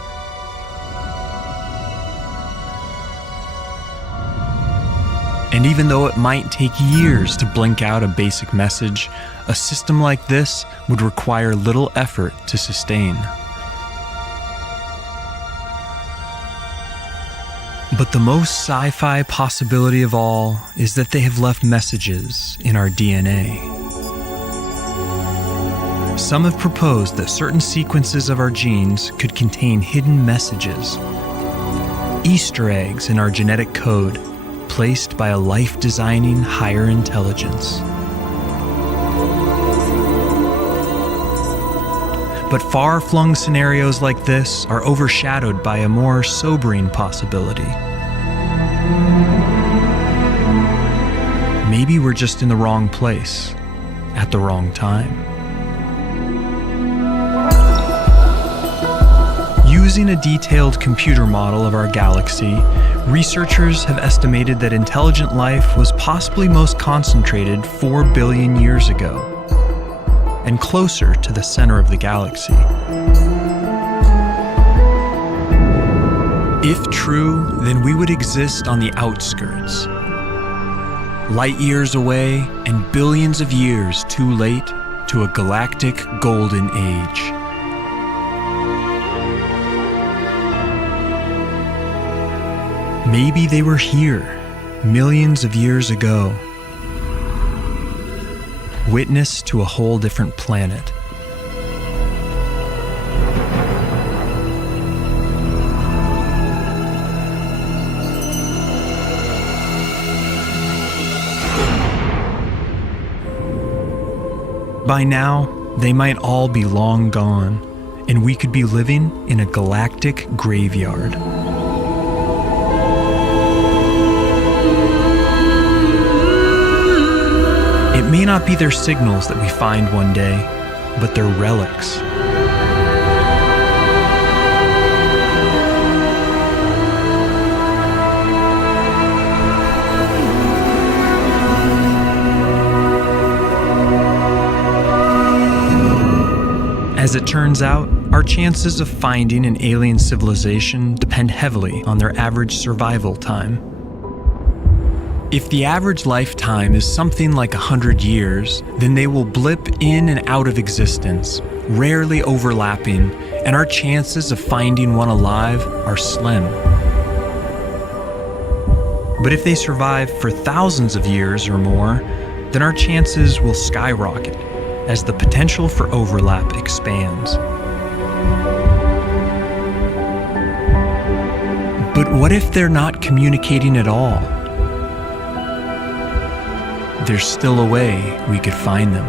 And even though it might take years to blink out a basic message, a system like this would require little effort to sustain. But the most sci-fi possibility of all is that they have left messages in our DNA. Some have proposed that certain sequences of our genes could contain hidden messages, Easter eggs in our genetic code, placed by a life-designing higher intelligence. But far-flung scenarios like this are overshadowed by a more sobering possibility. Maybe we're just in the wrong place, at the wrong time. Using a detailed computer model of our galaxy, researchers have estimated that intelligent life was possibly most concentrated 4 billion years ago, and closer to the center of the galaxy. If true, then we would exist on the outskirts, light years away and billions of years too late to a galactic golden age. Maybe they were here millions of years ago, witness to a whole different planet. By now, they might all be long gone, and we could be living in a galactic graveyard. It may not be their signals that we find one day, but their relics. As it turns out, our chances of finding an alien civilization depend heavily on their average survival time. If the average lifetime is something like 100 years, then they will blip in and out of existence, rarely overlapping, and our chances of finding one alive are slim. But if they survive for thousands of years or more, then our chances will skyrocket as the potential for overlap expands. But what if they're not communicating at all? There's still a way we could find them.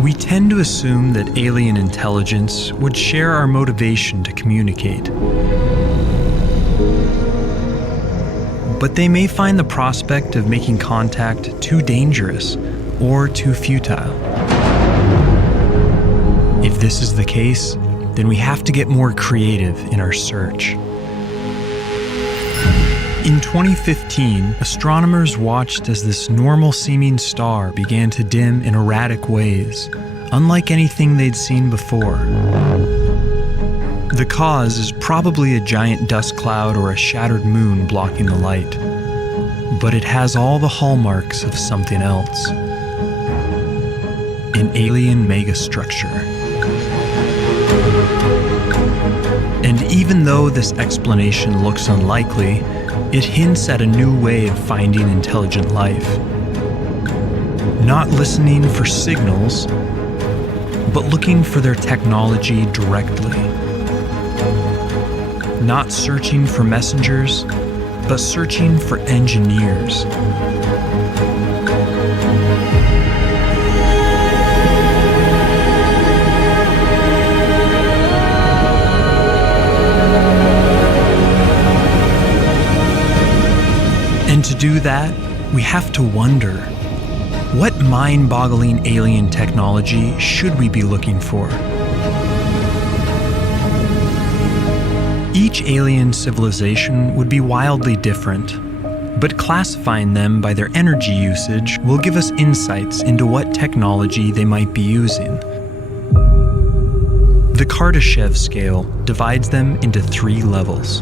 We tend to assume that alien intelligence would share our motivation to communicate. But they may find the prospect of making contact too dangerous or too futile. If this is the case, then we have to get more creative in our search. In 2015, astronomers watched as this normal-seeming star began to dim in erratic ways, unlike anything they'd seen before. The cause is probably a giant dust cloud or a shattered moon blocking the light, but it has all the hallmarks of something else. An alien megastructure. And even though this explanation looks unlikely, it hints at a new way of finding intelligent life. Not listening for signals, but looking for their technology directly. Not searching for messengers, but searching for engineers. And to do that, we have to wonder, what mind-boggling alien technology should we be looking for? Each alien civilization would be wildly different, but classifying them by their energy usage will give us insights into what technology they might be using. The Kardashev scale divides them into 3 levels.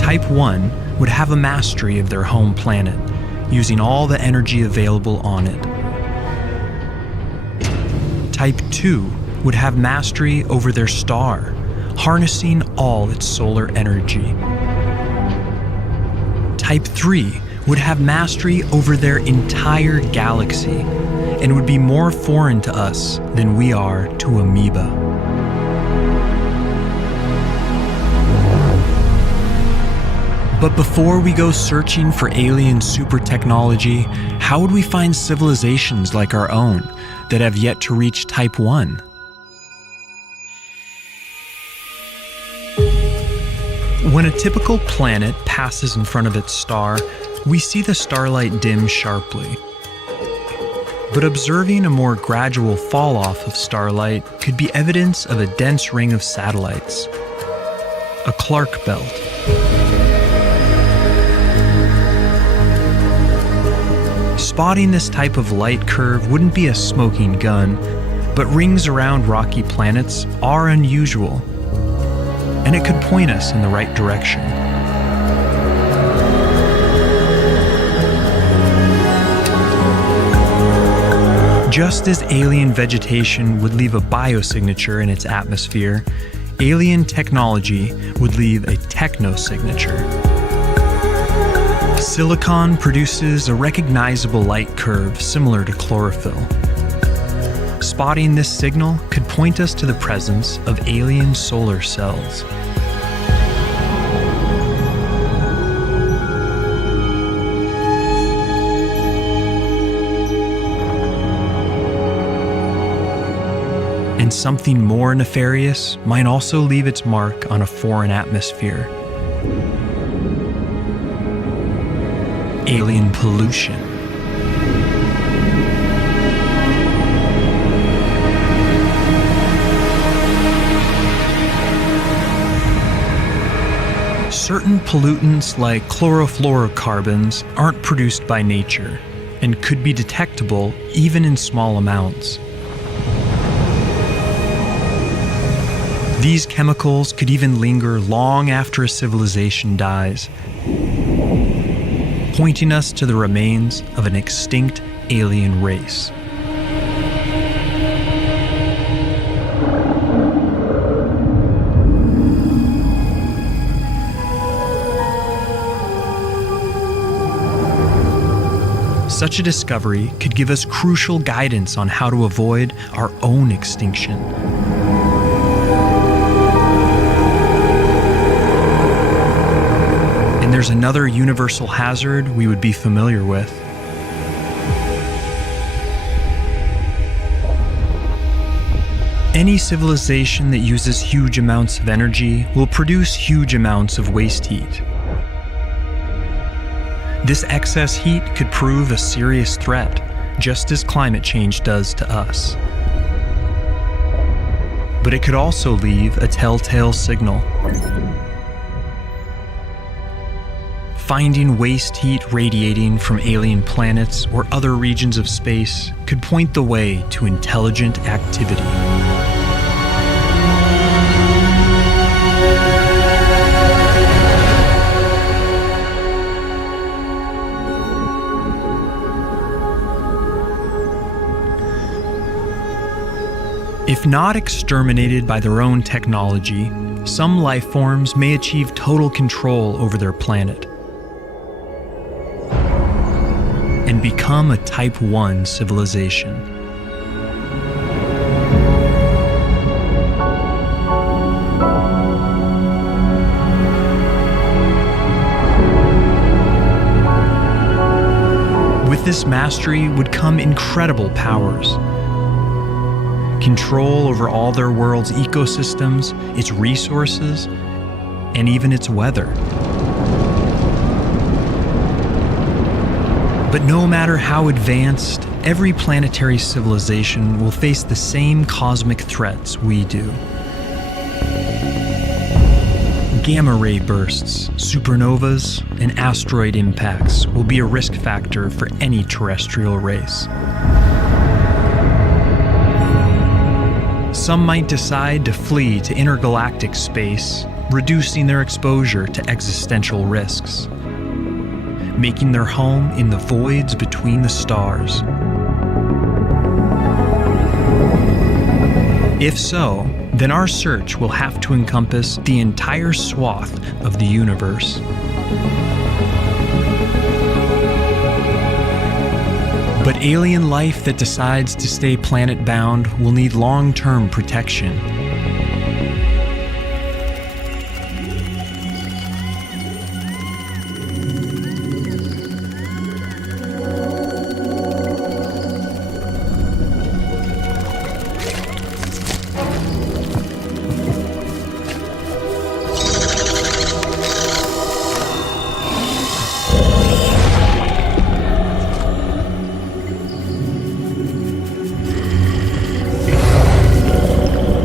Type 1 would have a mastery of their home planet, using all the energy available on it. Type 2 would have mastery over their star, harnessing all its solar energy. Type 3 would have mastery over their entire galaxy and would be more foreign to us than we are to amoeba. But before we go searching for alien super technology, how would we find civilizations like our own that have yet to reach Type 1? When a typical planet passes in front of its star, we see the starlight dim sharply. But observing a more gradual fall-off of starlight could be evidence of a dense ring of satellites, a Clark belt. Spotting this type of light curve wouldn't be a smoking gun, but rings around rocky planets are unusual, and it could point us in the right direction. Just as alien vegetation would leave a biosignature in its atmosphere, alien technology would leave a technosignature. Silicon produces a recognizable light curve similar to chlorophyll. Spotting this signal could point us to the presence of alien solar cells. And something more nefarious might also leave its mark on a foreign atmosphere. Alien pollution. Certain pollutants like chlorofluorocarbons aren't produced by nature and could be detectable even in small amounts. These chemicals could even linger long after a civilization dies, pointing us to the remains of an extinct alien race. Such a discovery could give us crucial guidance on how to avoid our own extinction. And there's another universal hazard we would be familiar with. Any civilization that uses huge amounts of energy will produce huge amounts of waste heat. This excess heat could prove a serious threat, just as climate change does to us. But it could also leave a telltale signal. Finding waste heat radiating from alien planets or other regions of space could point the way to intelligent activity. If not exterminated by their own technology, some life forms may achieve total control over their planet and become a Type 1 civilization. With this mastery would come incredible powers. Control over all their world's ecosystems, its resources, and even its weather. But no matter how advanced, every planetary civilization will face the same cosmic threats we do. Gamma ray bursts, supernovas, and asteroid impacts will be a risk factor for any terrestrial race. Some might decide to flee to intergalactic space, reducing their exposure to existential risks, making their home in the voids between the stars. If so, then our search will have to encompass the entire swath of the universe. But alien life that decides to stay planet-bound will need long-term protection.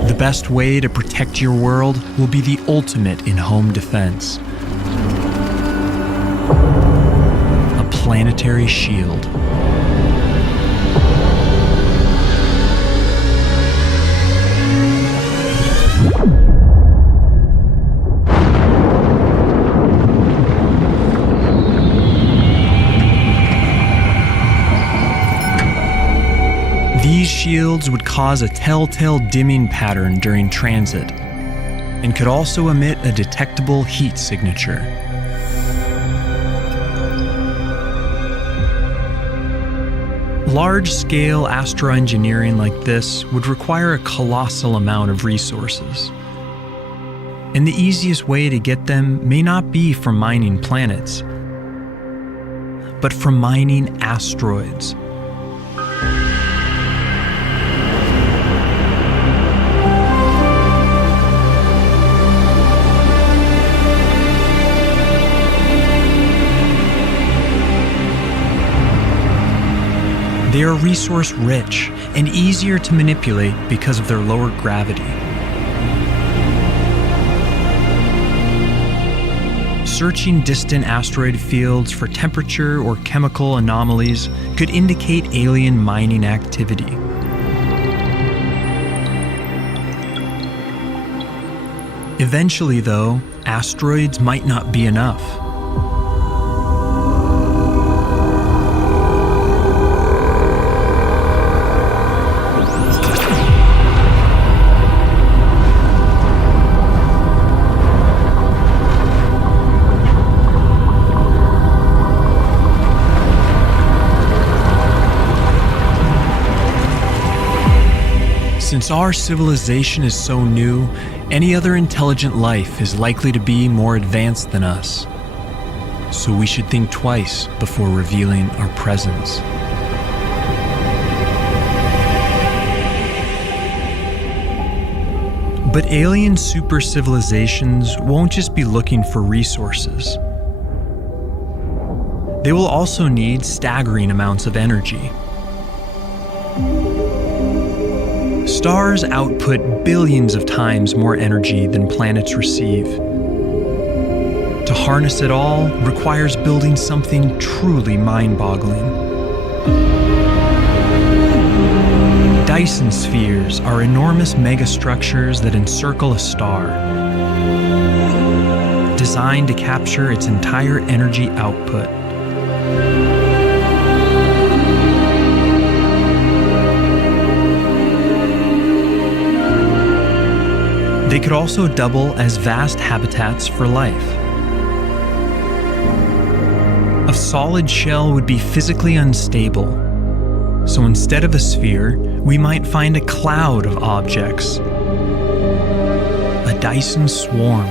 The best way to protect your world will be the ultimate in home defense. A planetary shield. These shields would cause a telltale dimming pattern during transit, and could also emit a detectable heat signature. Large-scale astroengineering like this would require a colossal amount of resources. And the easiest way to get them may not be from mining planets, but from mining asteroids. They are resource-rich and easier to manipulate because of their lower gravity. Searching distant asteroid fields for temperature or chemical anomalies could indicate alien mining activity. Eventually, though, asteroids might not be enough. Since our civilization is so new, any other intelligent life is likely to be more advanced than us. So we should think twice before revealing our presence. But alien super civilizations won't just be looking for resources. They will also need staggering amounts of energy. Stars output billions of times more energy than planets receive. To harness it all requires building something truly mind-boggling. Dyson spheres are enormous megastructures that encircle a star, designed to capture its entire energy output. They could also double as vast habitats for life. A solid shell would be physically unstable, so instead of a sphere, we might find a cloud of objects. A Dyson swarm.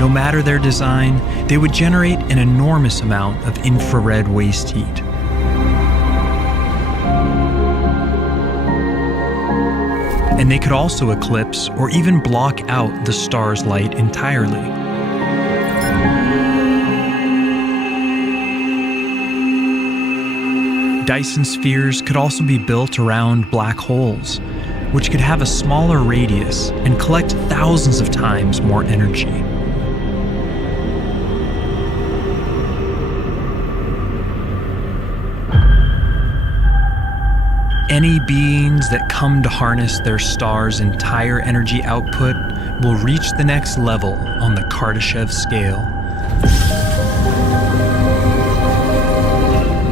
No matter their design, they would generate an enormous amount of infrared waste heat. And they could also eclipse or even block out the star's light entirely. Dyson spheres could also be built around black holes, which could have a smaller radius and collect thousands of times more energy. any beings that come to harness their star's entire energy output will reach the next level on the Kardashev scale.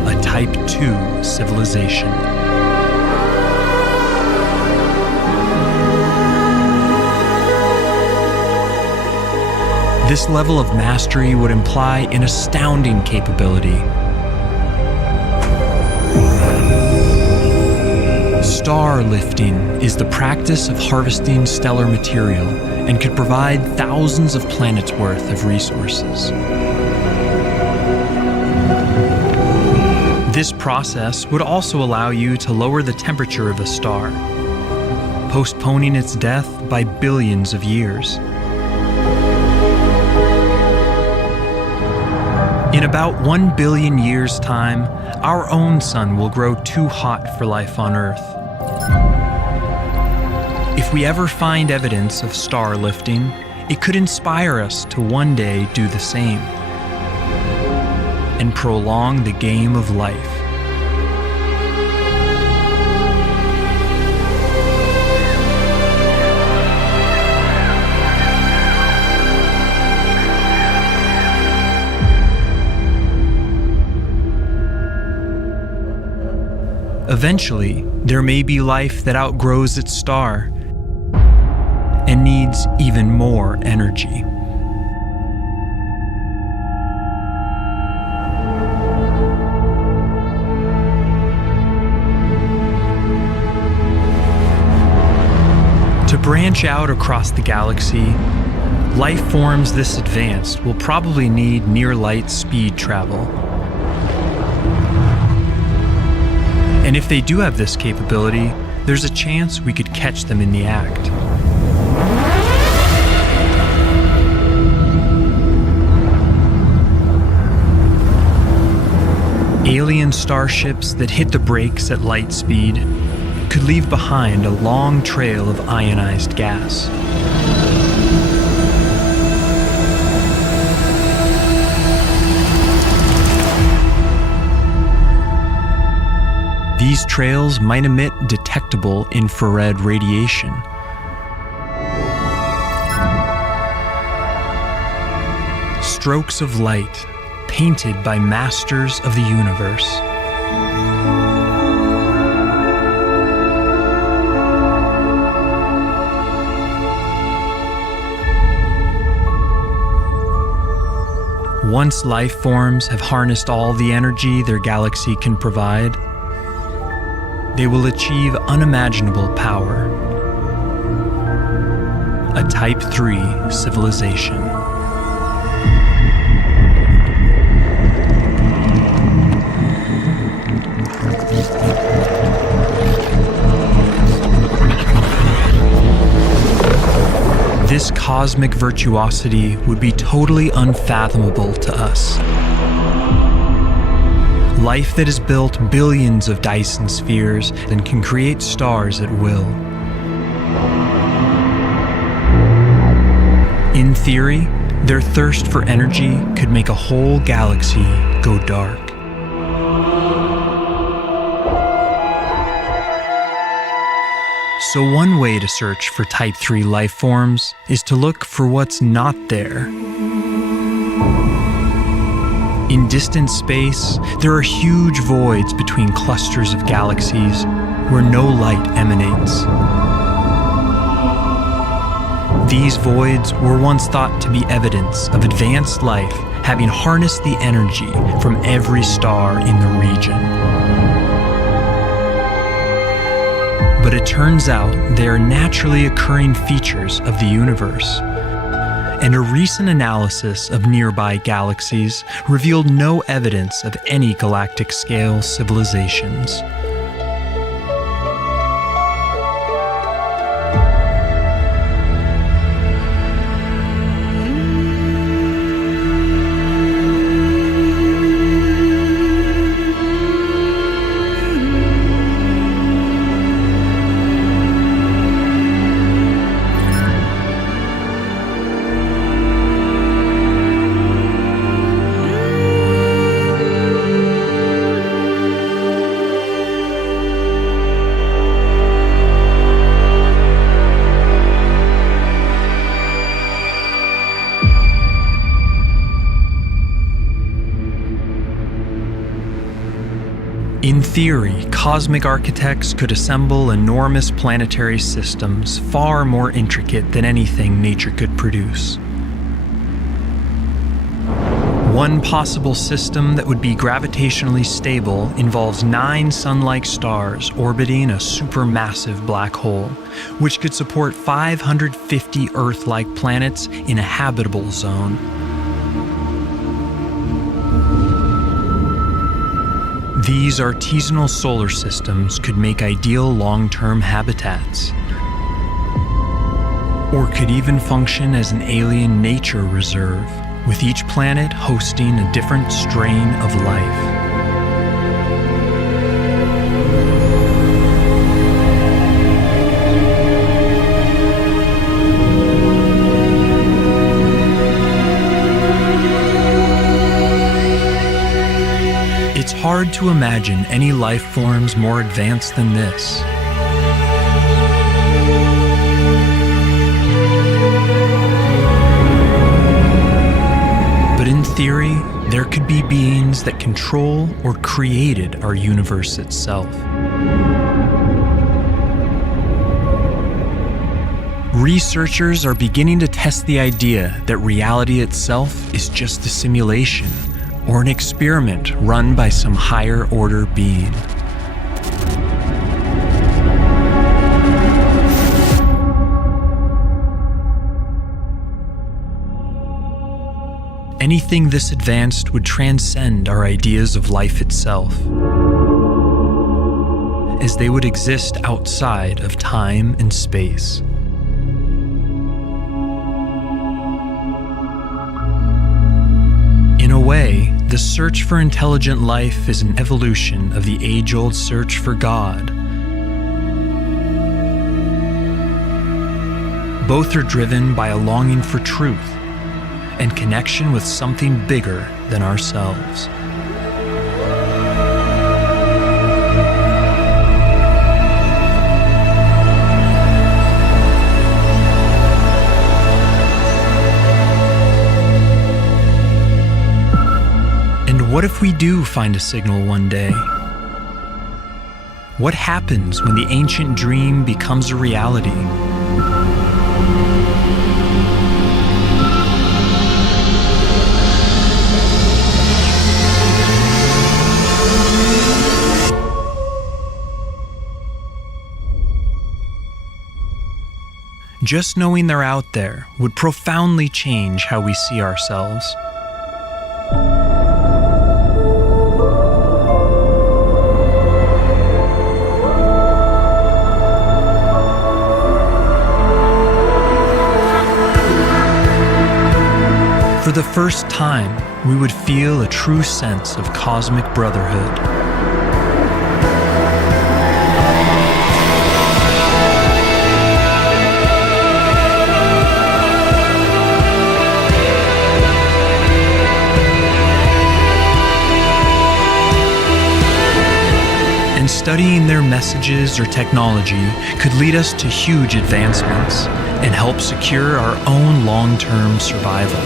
A Type 2 civilization. This level of mastery would imply an astounding capability. Star lifting is the practice of harvesting stellar material and could provide thousands of planets' worth of resources. This process would also allow you to lower the temperature of a star, postponing its death by billions of years. In about 1 billion years' time, our own sun will grow too hot for life on Earth. If we ever find evidence of star lifting, it could inspire us to one day do the same and prolong the game of life. Eventually, there may be life that outgrows its star and needs even more energy. To branch out across the galaxy, life forms this advanced will probably need near-light speed travel. And if they do have this capability, there's a chance we could catch them in the act. Alien starships that hit the brakes at light speed could leave behind a long trail of ionized gas. These trails might emit detectable infrared radiation. Strokes of light painted by masters of the universe. Once life forms have harnessed all the energy their galaxy can provide, they will achieve unimaginable power. A Type 3 civilization. This cosmic virtuosity would be totally unfathomable to us. Life that has built billions of Dyson spheres and can create stars at will. In theory, their thirst for energy could make a whole galaxy go dark. So one way to search for Type 3 life forms is to look for what's not there. In distant space, there are huge voids between clusters of galaxies where no light emanates. These voids were once thought to be evidence of advanced life having harnessed the energy from every star in the region. But it turns out they are naturally occurring features of the universe. And a recent analysis of nearby galaxies revealed no evidence of any galactic-scale civilizations. In theory, cosmic architects could assemble enormous planetary systems far more intricate than anything nature could produce. One possible system that would be gravitationally stable involves 9 sun-like stars orbiting a supermassive black hole, which could support 550 Earth-like planets in a habitable zone. These artisanal solar systems could make ideal long-term habitats, or could even function as an alien nature reserve, with each planet hosting a different strain of life. It's hard to imagine any life forms more advanced than this. But in theory, there could be beings that control or created our universe itself. Researchers are beginning to test the idea that reality itself is just a simulation, or an experiment run by some higher order being. Anything this advanced would transcend our ideas of life itself, as they would exist outside of time and space. In a way, the search for intelligent life is an evolution of the age-old search for God. Both are driven by a longing for truth and connection with something bigger than ourselves. What if we do find a signal one day? What happens when the ancient dream becomes a reality? Just knowing they're out there would profoundly change how we see ourselves. For the first time, we would feel a true sense of cosmic brotherhood. And studying their messages or technology could lead us to huge advancements and help secure our own long-term survival.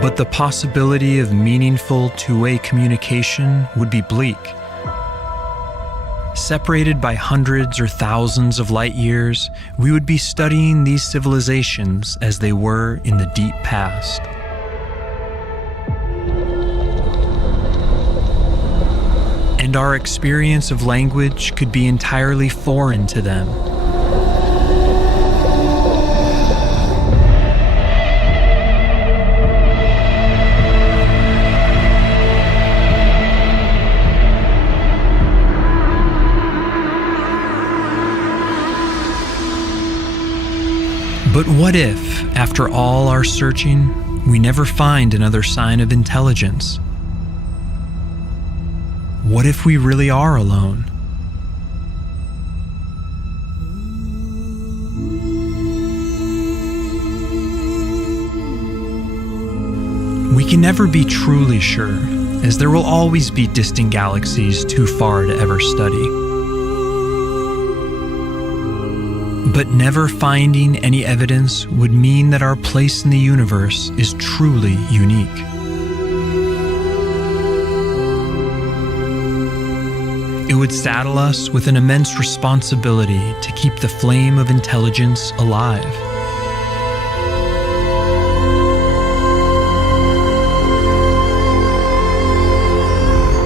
But the possibility of meaningful two-way communication would be bleak. Separated by hundreds or thousands of light years, we would be studying these civilizations as they were in the deep past. And our experience of language could be entirely foreign to them. But what if, after all our searching, we never find another sign of intelligence? What if we really are alone? We can never be truly sure, as there will always be distant galaxies too far to ever study. But never finding any evidence would mean that our place in the universe is truly unique. It would saddle us with an immense responsibility to keep the flame of intelligence alive.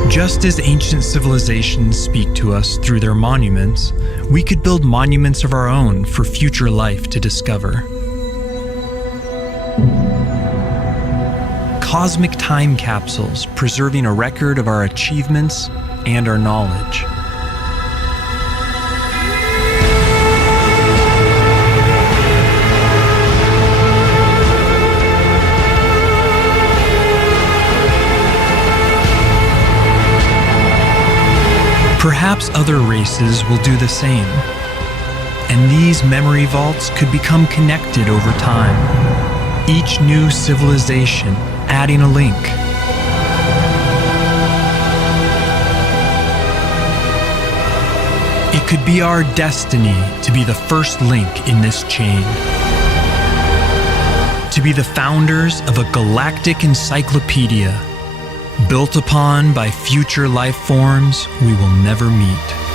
Just as ancient civilizations speak to us through their monuments, we could build monuments of our own for future life to discover. Cosmic time capsules preserving a record of our achievements and our knowledge. Perhaps other races will do the same, and these memory vaults could become connected over time, each new civilization adding a link. It could be our destiny to be the first link in this chain, to be the founders of a galactic encyclopedia built upon by future life forms we will never meet.